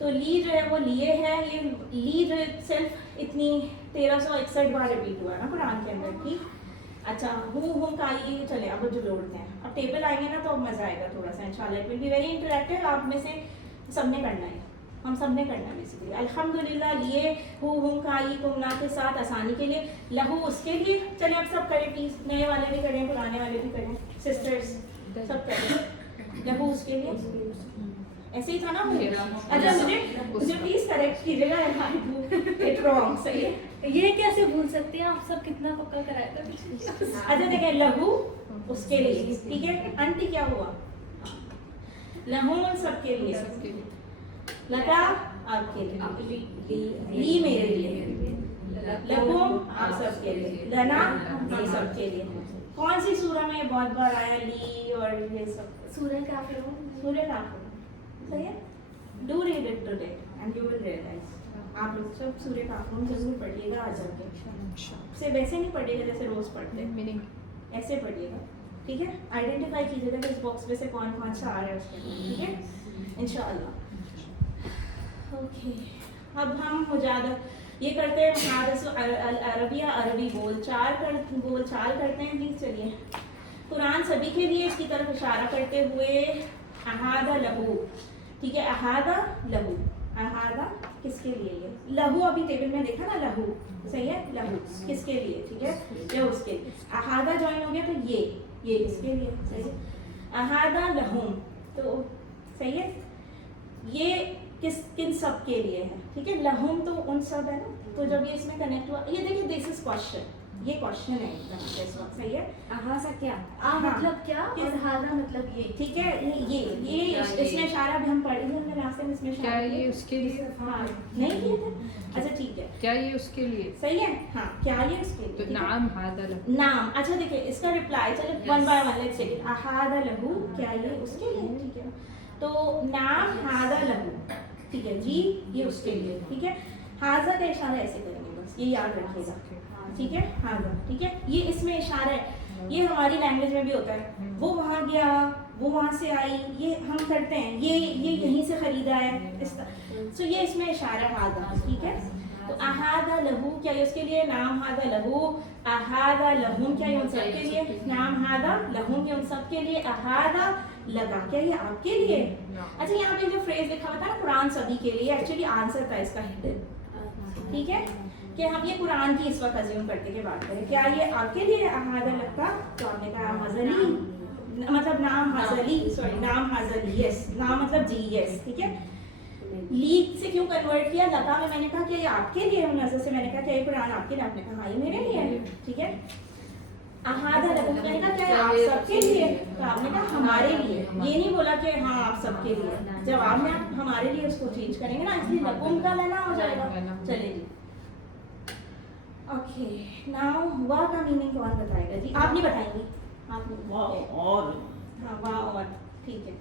तो ली जो है वो लिए है, ये ली जो सिर्फ इतनी 1361 बार रिपीट हुआ है ना कुरान के अंदर, ठीक। अच्छा हु, हुम, का, ये चले अब जो जोड़ते हैं, अब टेबल आएंगे ना तो अब मजा आएगा थोड़ा सा इंशाल्लाह, it will be very interactive. आप में से सबने करना है, हम सबने करना है बेसिकली। अल्हम्दुलिल्लाह लिए, हु, हुम, का, ई, कुम, ना के साथ आसानी के लिए, लहू उसके लिए, चले अब सब करें प्लीज, नए वाले भी करें पुराने वाले भी करें, सिस्टर्स सब करें। लहू उसके लिए ऐसे ही था ना। अच्छा मुझे प्लीज करेक्ट कीजिएगा, इट रॉन्ग, सही है। ये कैसे भूल सकते हैं आप, सब कितना पक्का कराया था। अच्छा देखिए, लहू उसके लिए, ठीक है। आंटी क्या हुआ, लहू सबके लिए, लता आपके लिए, ली मेरे लिए, लकुम आप सबके लिए, लना ये सबके लिए। कौन सी सूरह में बहुत बार आया ली और ये सब, सूरह काफिरून, सूरह काफिरून, सही है। Do read it today and you will realize. आप लोग सब सूरह काफिरून जरूर पढ़िएगा आज जाके, से वैसे नहीं पढ़िएगा जैसे रोज पढ़ते हैं, मीनिंग ऐसे पढ़िएगा, ठीक है। आइडेंटिफाई कीजिएगा कि इस बॉक्स में से कौन कौन सा आ रहा है उसके अंदर, ठीक है इंशाअल्लाह। ओके, अब हम मुजादा ये करते हैं, मुहादस अरबिया, अरबी बोलचाल करते हैं जी। चलिए, कुरान सभी के लिए इसकी तरफ इशारा करते हुए अहादा लहू, ठीक है। अहादा लहू, अहादा किसके लिए, ये लहू अभी टेबल में देखा ना, लहू सही है, लहू किसके लिए, ठीक है, ये उसके लिए। अहादा ज्वाइन हो गया तो ये किसके लिए, सही है। अहादा लहूम, तो सही है, ये किन सब के लिए है, ठीक है। लहूम तो उन सब है ना, तो जब ये इसमें कनेक्ट हुआ, ये देखिए दिस इज क्वेश्चन, ये क्वेश्चन है एकदम इस वक्त, सही है। आहा सा क्या, आ मतलब क्या और हादा मतलब ये, ठीक है। ये इसमें इशारा भी हम पढ़ेंगे, हमने रास्ते में इसमें क्या ये उसके लिए, हाँ नहीं किए थे, अच्छा ठीक है, क्या ये उसके लिए, सही है। हाँ क्या ये उसके लिए, तो ठीक है? नाम हादा लहू, नाम, अच्छा देखिए इसका रिप्लाई, चलो one by one let's take it. हादा लहू, क्या ये उसके लिए, ठीक है। तो नाम हादा लहू, ठीक है जी, ये उसके लिए, ठीक है। हाजा का इशारा ऐसे करेंगे बस, ये याद रखिएगा, ठीक है। हाजा, ठीक है, ये इसमें इशारा है, ये हमारी लैंग्वेज में भी होता है, वो वहाँ गया, वो वहाँ से आई, ये हम करते हैं, ये यहीं से खरीदा है, इस तरह। सो ये इसमें इशारा हादा, ठीक है। तो अहादा लहू, क्या ये उसके लिए, नाम हादा लहू। अहादा लहूम, क्या ये उन सब के लिए, नाम हादा लहूम, ये उन सब के लिए। अहादा लगा, क्या ये आपके लिए? अच्छा यहाँ पे जो फ्रेज लिखा हुआ था ना कुरान सभी के लिए, एक्चुअली आंसर था इसका हिडन, ठीक है, कि हम ये कुरान की इस वक्त अज्यूम करते के बात करें, क्या ये आपके लिए हाज़ा लक्का? तो आपने कहा हज़ली, मतलब नाम हज़ली, सॉरी नाम हज़ली, यस, नाम मतलब जी, यस, ठीक है। लीक से क्यों कन्वर्ट किया? लगा में मैंने कहा कि ये आपके लिए, नजर से मैंने कहा क्या ये कुरान आपके लिए? आपने कहा हाँ ये मेरे लिए है, ठीक है। अहादा लगा, मैंने कहा क्या आप सबके लिए? तो आपने कहा हमारे लिए, ये नहीं बोला कि हाँ आप सबके लिए। जवाब में आप हमारे लिए उसको चेंज करेंगे ना, इसलिए लकुम का लेना हो जाएगा। चलिए जी, ओके, नाउ वाह का मीनिंग कौन बताएगा जी? आप नहीं बताएंगी, आप नहीं। वाह और हाँ वाह और, ठीक है,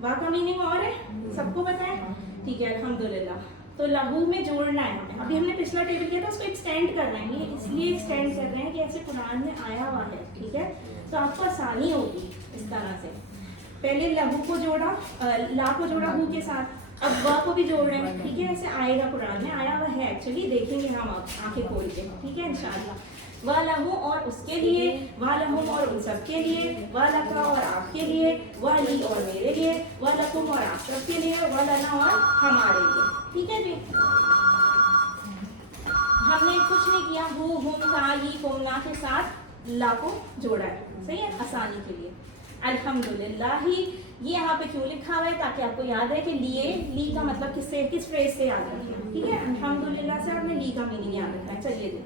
वाह का मीनिंग और है, सबको पता है, ठीक है, अल्हम्दुलिल्लाह। तो लहू में जोड़ना है हमें, अभी हमने पिछला टेबल किया था उसको एक्सटेंड करना है, ये इसलिए एक्सटेंड कर रहे हैं कि ऐसे कुरान में आया हुआ है, ठीक है, तो आपको आसानी होगी इस तरह से। पहले लहू को जोड़ा, ला को जोड़ा हू के साथ, अब वाह को भी जोड़ रहे हैं, ठीक है, ऐसे आएगा कुरान में, आया हुआ है एक्चुअली, देखेंगे हम आंखें खोल के, ठीक है इंशाअल्लाह। वाह लहू और उसके लिए, वाह लहुम और उन सब के लिए, वाह लका और आपके लिए, वाह ली और मेरे लिए, वाह लकुम और आप सब के लिए, वाह लना और हमारे लिए, ठीक है जी। हमने कुछ नहीं किया, हु हुम का ली कोमना के साथ ला को जोड़ा है, सही है, आसानी के लिए। अल्हम्दुलिल्लाह ही ये यहाँ पे क्यों लिखा हुआ है? ताकि आपको याद है कि लिए, ली का मतलब किससे, किस फ्रेज से याद रखना, ठीक है। अल्हम्दुलिल्लाह से आपने ली का मीनिंग याद रखना है। चलिए जी,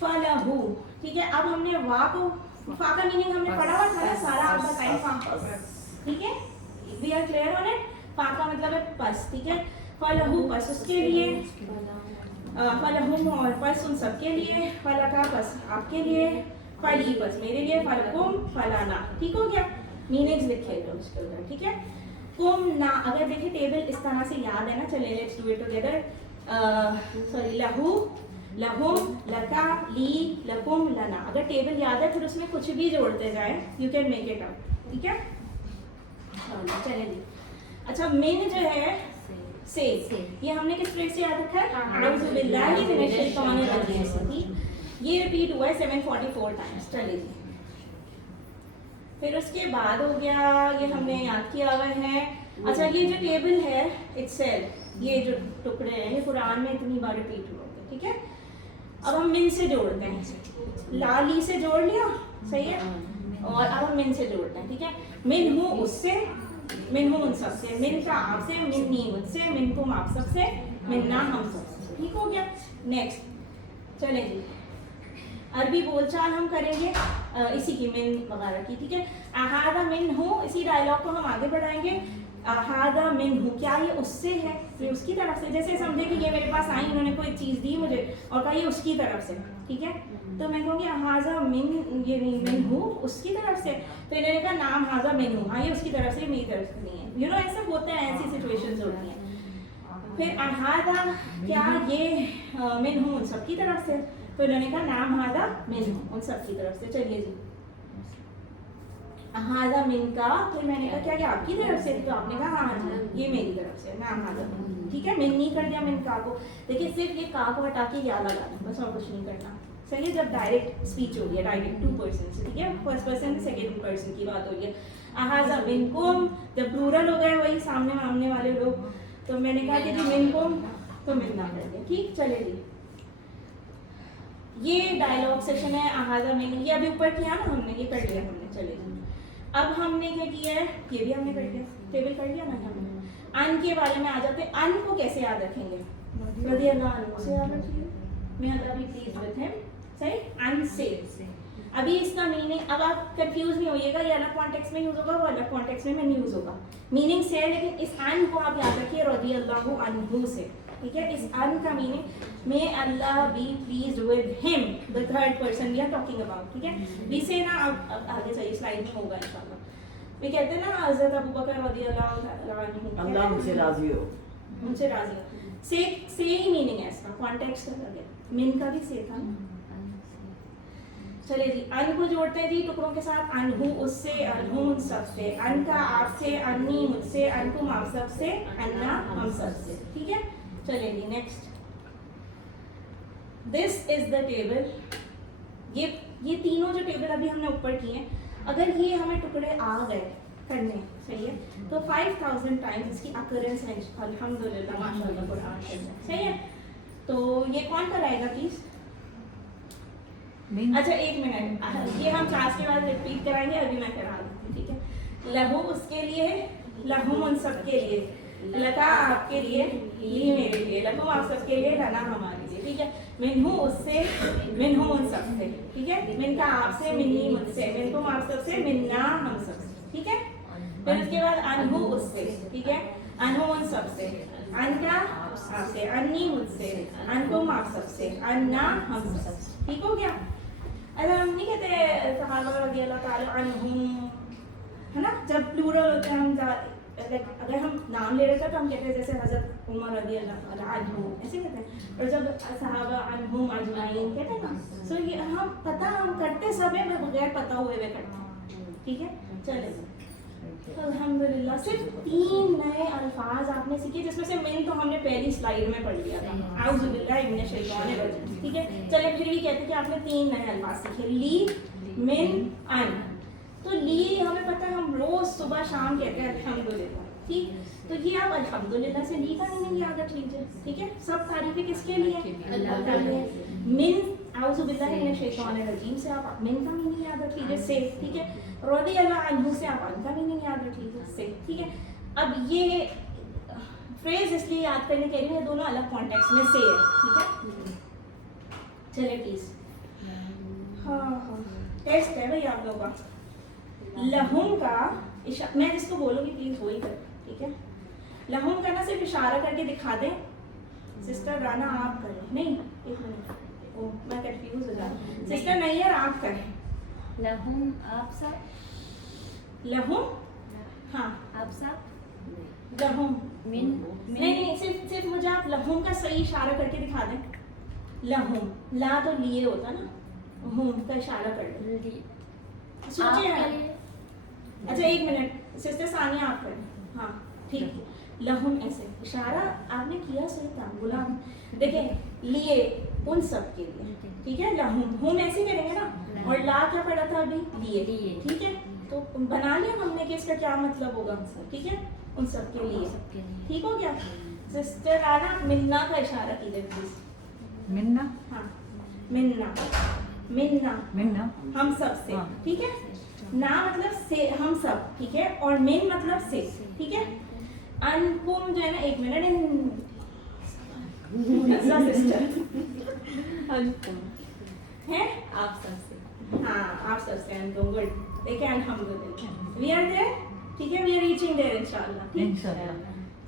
फलहू, ठीक है, अब हमने वाह को, फा का मीनिंग हमने पढ़ा हुआ था ना सारा, आप बताएं फा, ठीक है, we are clear on it. फा का मतलब है पस, ठीक है, फलहू पस उसके लिए, फलहुम और पस उन सब के लिए, फलका पस आपके लिए, फली पस मेरे लिए, फलकुम फलाना, ठीक हो गया, मीनिंग्स लिखिएगा उसके ऊपर, ठीक है। कुम ना, अगर देखिए टेबल इस तरह से याद है ना, चले let's do it together, sorry लहू लहुम लका ली लकुम लना, अगर टेबल याद है फिर उसमें कुछ भी जोड़ते जाए, you can make it up, ठीक है। चलिए जी, अच्छा मिन जो है से, ये हमने किस फ्रेज से याद रखा है? आउज़ु बिल्लाहि मिनश शैतानिर रजीम से, ये रिपीट हुआ है 744 टाइम्स। चलिए जी, फिर उसके बाद हो गया, ये हमने याद किया हुआ है। अच्छा ये जो टेबल है इटसेल्फ, ये जो टुकड़े हैं ये कुरान में इतनी बार रिपीट हुए होते, ठीक है। अब हम मिन से जोड़ते हैं, लाली से जोड़ लिया, सही है, और अब हम मिन से जोड़ते हैं, ठीक है। मिन हूँ उससे, मिन हूँ उन सबसे, मिन का आपसे, मिन नी मुझसे, मिन तुम आप सबसे, मिन ना हम सबसे, ठीक हो गया। नेक्स्ट चले जी, अरबी बोलचाल हम करेंगे इसी की, मिन वगैरह की, ठीक है। अहादा मिन हूँ, इसी डायलॉग को हम आगे बढ़ाएंगे। अहादा मिन हूँ, क्या ये उससे है, ये उसकी तरफ से, जैसे समझे कि ये मेरे पास आई, इन्होंने कोई चीज़ दी मुझे और कहा ये उसकी तरफ से, ठीक है, तो मैं कहूँगी हाजा मिन, ये मिन हूँ उसकी तरफ से, तो इन्होंने कहा नाम हाजा मिन हूँ, हाँ ये उसकी तरफ से, मेरी तरफ से नहीं है, यू नो ऐसा होता है, ऐसी सिचुएशंस होती हैं। फिर अहादा, क्या ये मिन हूँ उन सब की तरफ से, तो इन्होंने कहा नाम हाजा मिन हूँ उन सब की तरफ से। चलिए जी, हाजा मिन का, फिर मैंने कहा क्या ये आपकी तरफ से, तो आपने कहा हाँ जी ये मेरी तरफ से, नाम हाजा मिन, ठीक है। मिन नहीं कर दिया मिन का को, देखिए सिर्फ ये का को हटा के या लगाना, बस और कुछ नहीं करना, सही है। जब डायरेक्ट स्पीच हो गई है, डायरेक्ट टू पर्सन से, ठीक है, फर्स्ट पर्सन सेकेंड पर्सन की बात हो रही है। अहाजा मिनकुम, जब प्लूरल हो गए वही सामने मामने वाले लोग, तो मैंने कहा कि जी मिनकुम, तो मिलना कर दिया, ठीक। चले जी, ये डायलॉग सेशन है, अहाजा मिन, ये अभी ऊपर किया ना हमने, ये कर लिया हमने। चले जी, अब हमने क्या किया है, ये भी हमने कर लिया, टेबल कर लिया ना हमने। अन के बारे में आ जाते हैं, अन को कैसे याद रखेंगे? रज़ी अल्लाह अन्हु से याद रखिए, मैं अल्लाह भी प्लीज विद हिम, सही, अन से। अभी इसका मीनिंग, अब आप कंफ्यूज नहीं होइएगा, ये अलग कॉन्टेक्स्ट में यूज होगा, वो अलग कॉन्टेक्स्ट में यूज होगा, मीनिंग से है, लेकिन इस अन को आप याद रखिए रज़ी अल्लाह अन्हु से, ठीक है। इस अन का meaning may Allah be pleased with him, the third person we are talking about, ठीक है। बी से ना अब आगे चाहिए, स्लाइड में होगा इंशाल्लाह। वे कहते हैं ना हज़रत अबू बकर रज़ी अल्लाह अन्हु, अल्लाह मुझसे राजी हो, मुझसे राजी हो, से ही मीनिंग है इसका, कॉन्टेक्स्ट अलग है, मिन का भी से था। चलिए जी, अन को जोड़ते हैं जी टुकड़ों के साथ, अनहु उससे, अनहु उन सबसे, अन का आपसे, अन्नी मुझसे, अनकुम आप सबसे, अन्ना हम सबसे, ठीक है। चलिए जी next, this is the table, ये तीनों जो टेबल अभी हमने ऊपर किए हैं, अगर ये हमें टुकड़े आ गए करने, सही है। तो 5000 टाइम्स इसकी अकरेंस है अल्हम्दुलिल्लाह माशाल्लाह कुरान शरीफ में, सही है। तो ये कौन कराएगा प्लीज? अच्छा एक मिनट, ये हम क्लास के बाद रिपीट कराएंगे, अभी मैं करा दूँ, ठीक है। लहू उसके लिए, लहुम उन सब के लिए, लता आपके लिए, ली मेरे लिए, लहुम आप सबके लिए, लना हमारे लिए, ठीक है। मिन्हू उससे, मिन्हू उन सब से, ठीक है। मिनका आपसे, मिन्नी मुझसे, मिनकुम आप सबसे, मिन्ना हम सबसे, ठीक है। फिर उसके बाद अनहु उससे, ठीक है, अनहु उन सबसे, अनका आपसे, अन्नी मुझसे, अनकुम आप सबसे, अन्ना हम सबसे, ठीक हो गया। अगर हम नहीं कहते सहाबा रज़ियल्लाहु ताला अन्हुम, है ना, जब प्लूरल होते हैं हम अगर हम नाम ले रहे थे तो हम कहते हैं जैसे हज़रत उमर रज़ियल्लाहु ताला अन्हु ऐसे कहते हैं, और जब सहाबा अन्हुम अजमाइन कहते हैं ना, सो ये हम पता हम करते सब है बगैर पता हुए करते हैं, ठीक है। चले अल्हम्दुलिल्लाह, सिर्फ 3 नए अल्फाज आपने सीखे, जिसमें से मिन तो हमने पहली स्लाइड में पढ़ लिया था, आउज़ु बिल्लाहि मिनश शैतानिर रजीम, ठीक है। चलिए फिर भी कहते हैं कि आपने 3 नए अल्फाज सीखे, ली, मिन, अन। तो ली हमें पता है, हम रोज सुबह शाम कहते हैं अल्हम्दुलिल्लाह, ठीक। तो ये आप अल्हम्दुलिल्लाह से ली का मीनिंग याद रख लीजिए, ठीक है। सब तारीफें किसके लिए? अल्लाह के लिए। मिन, आउज़ु बिल्लाहि मिनश शैतानिर रजीम से आप मिन का मीनिंग याद रख लीजिए, से, ठीक है। रज़ियल्लाहु अन्हु से आप अन का मीनिंग याद रख लीजिए, से, ठीक है। अब ये फ्रेज इसलिए याद करने के लिए दोनों अलग कॉन्टेक्स्ट में से है, ठीक है। चलिए प्लीज, हाँ टेस्ट है भाई आप लोगों का। लहुम का मैं जिसको बोलूँगी प्लीज वही कर, ठीक है। लहुम का ना सिर्फ इशारा करके दिखा दें, सिस्टर राना आप करें, नहीं एक मिनट, ओ मैं कंफ्यूज हो जाऊँ, सिस्टर नहीं यार आप करें। लहुम आप सब, लहुम, हाँ आप सब, लहुम, मिन, नहीं सिर्फ मुझे आप लहुम का सही इशारा करके दिखा दें। लहुम, ला तो लिए होता ना, हुम का इशारा कर दें, सोचिए यार। अच्छा एक मिनट, सिस्टर सानिया आप करें, हाँ ठीक। लहुम ऐसे इशारा आपने किया सही था, गुलाम देखें, लिए उन सब के लिए, ठीक है। लहुम, हुम ऐसे करेंगे ना, और ला क्या पड़ा था अभी? लिए, ठीक है। तो बना लिया हमने कि इसका क्या मतलब होगा, ठीक है, उन सब के लिए, ठीक हो गया। सिस्टर आना मिन्ना का इशारा कीजिए प्लीज। मिन्ना, हाँ मिन्ना, मिन्ना, मिन्ना हम सब से, हाँ। ठीक है। ना मतलब से, हम सब, ठीक है, और मिन मतलब से, ठीक है। अनकुम जो है ना, एक मिनट, सिस्टर है आप सबसे, हाँ आप सबसे अनकुम, गुड। देखिए अल्हम्दुलिल्लाह वी आर देयर, ठीक है, वी आर रीचिंग देयर इंशाल्लाह, ठीक। इंशाल्लाह।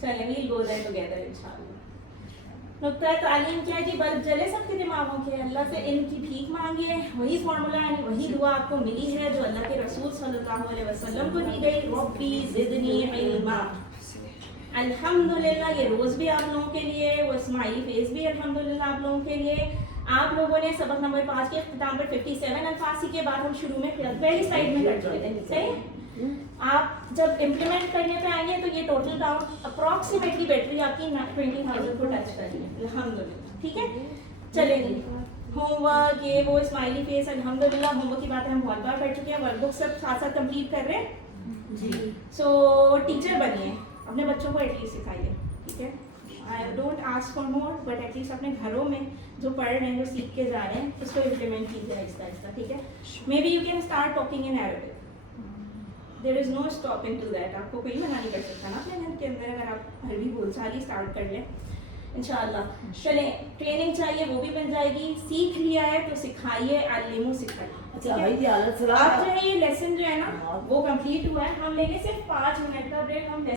चलें we will go there together इंशाल्लाह। नुक्ता तालीम क्या है कि बल्ब जले सबके दिमागों के, अल्लाह से इनकी भीख मांगे, वही फार्मूला यानी वही दुआ आपको मिली है जो अल्लाह के रसूल सल्लल्लाहु अलैहि वसल्लम को दी गई, रब्बी ज़िदनी इल्मा। अल्हम्दुलिल्लाह ये रोज़ भी आप लोगों के लिए, वो स्माइली फेस भी अल्हम्दुलिल्लाह आप लोगों के लिए। आप लोगों ने सबक नंबर 5 के इख्तिताम पर 57 अल्फाज सीखे, बात हम शुरू में पहली स्लाइड में कर चुके थे, सही। आप जब इम्प्लीमेंट करने पे आएंगे तो ये टोटल काउंट अप्रॉक्सीमेटली बैटरी आपकी 20,000 को टच करेंगे अल्हम्दुलिल्लाह, ठीक है। चलेंगे होमवर्क, ये वो स्माइली फेस, अल्हम्दुलिल्लाह होमवर्क की बातें हम बहुत बार कर चुके हैं, वर्कबुक सब साथ साथ कंप्लीट कर रहे हैं जी। सो टीचर बनिए, अपने बच्चों को एटलीस्ट सिखाइए, ठीक है। I don't ask for more, but at least अपने घरों में जो पढ़ रहे हैं, जो सीख के जा रहे हैं, उसको इम्प्लीमेंट कीजिए आहिस्ता आहिस्ता, ठीक है। Maybe you can start talking in Arabic, there is no stopping to that. आपको कोई मना नहीं कर सकता ना अपने घर के अंदर, अगर आप अरबी बोलचाल स्टार्ट कर लें इंशाल्लाह। चलें, ट्रेनिंग चाहिए वो भी बन जाएगी, सीख लिया है तो सिखाइए, अल्लिमू सिखाइए। अच्छा भाई जी हालत आप जो है ये लेसन जो है ना वो कंप्लीट हुआ है, हम लेंगे सिर्फ 5 मिनट का ब्रेक, हम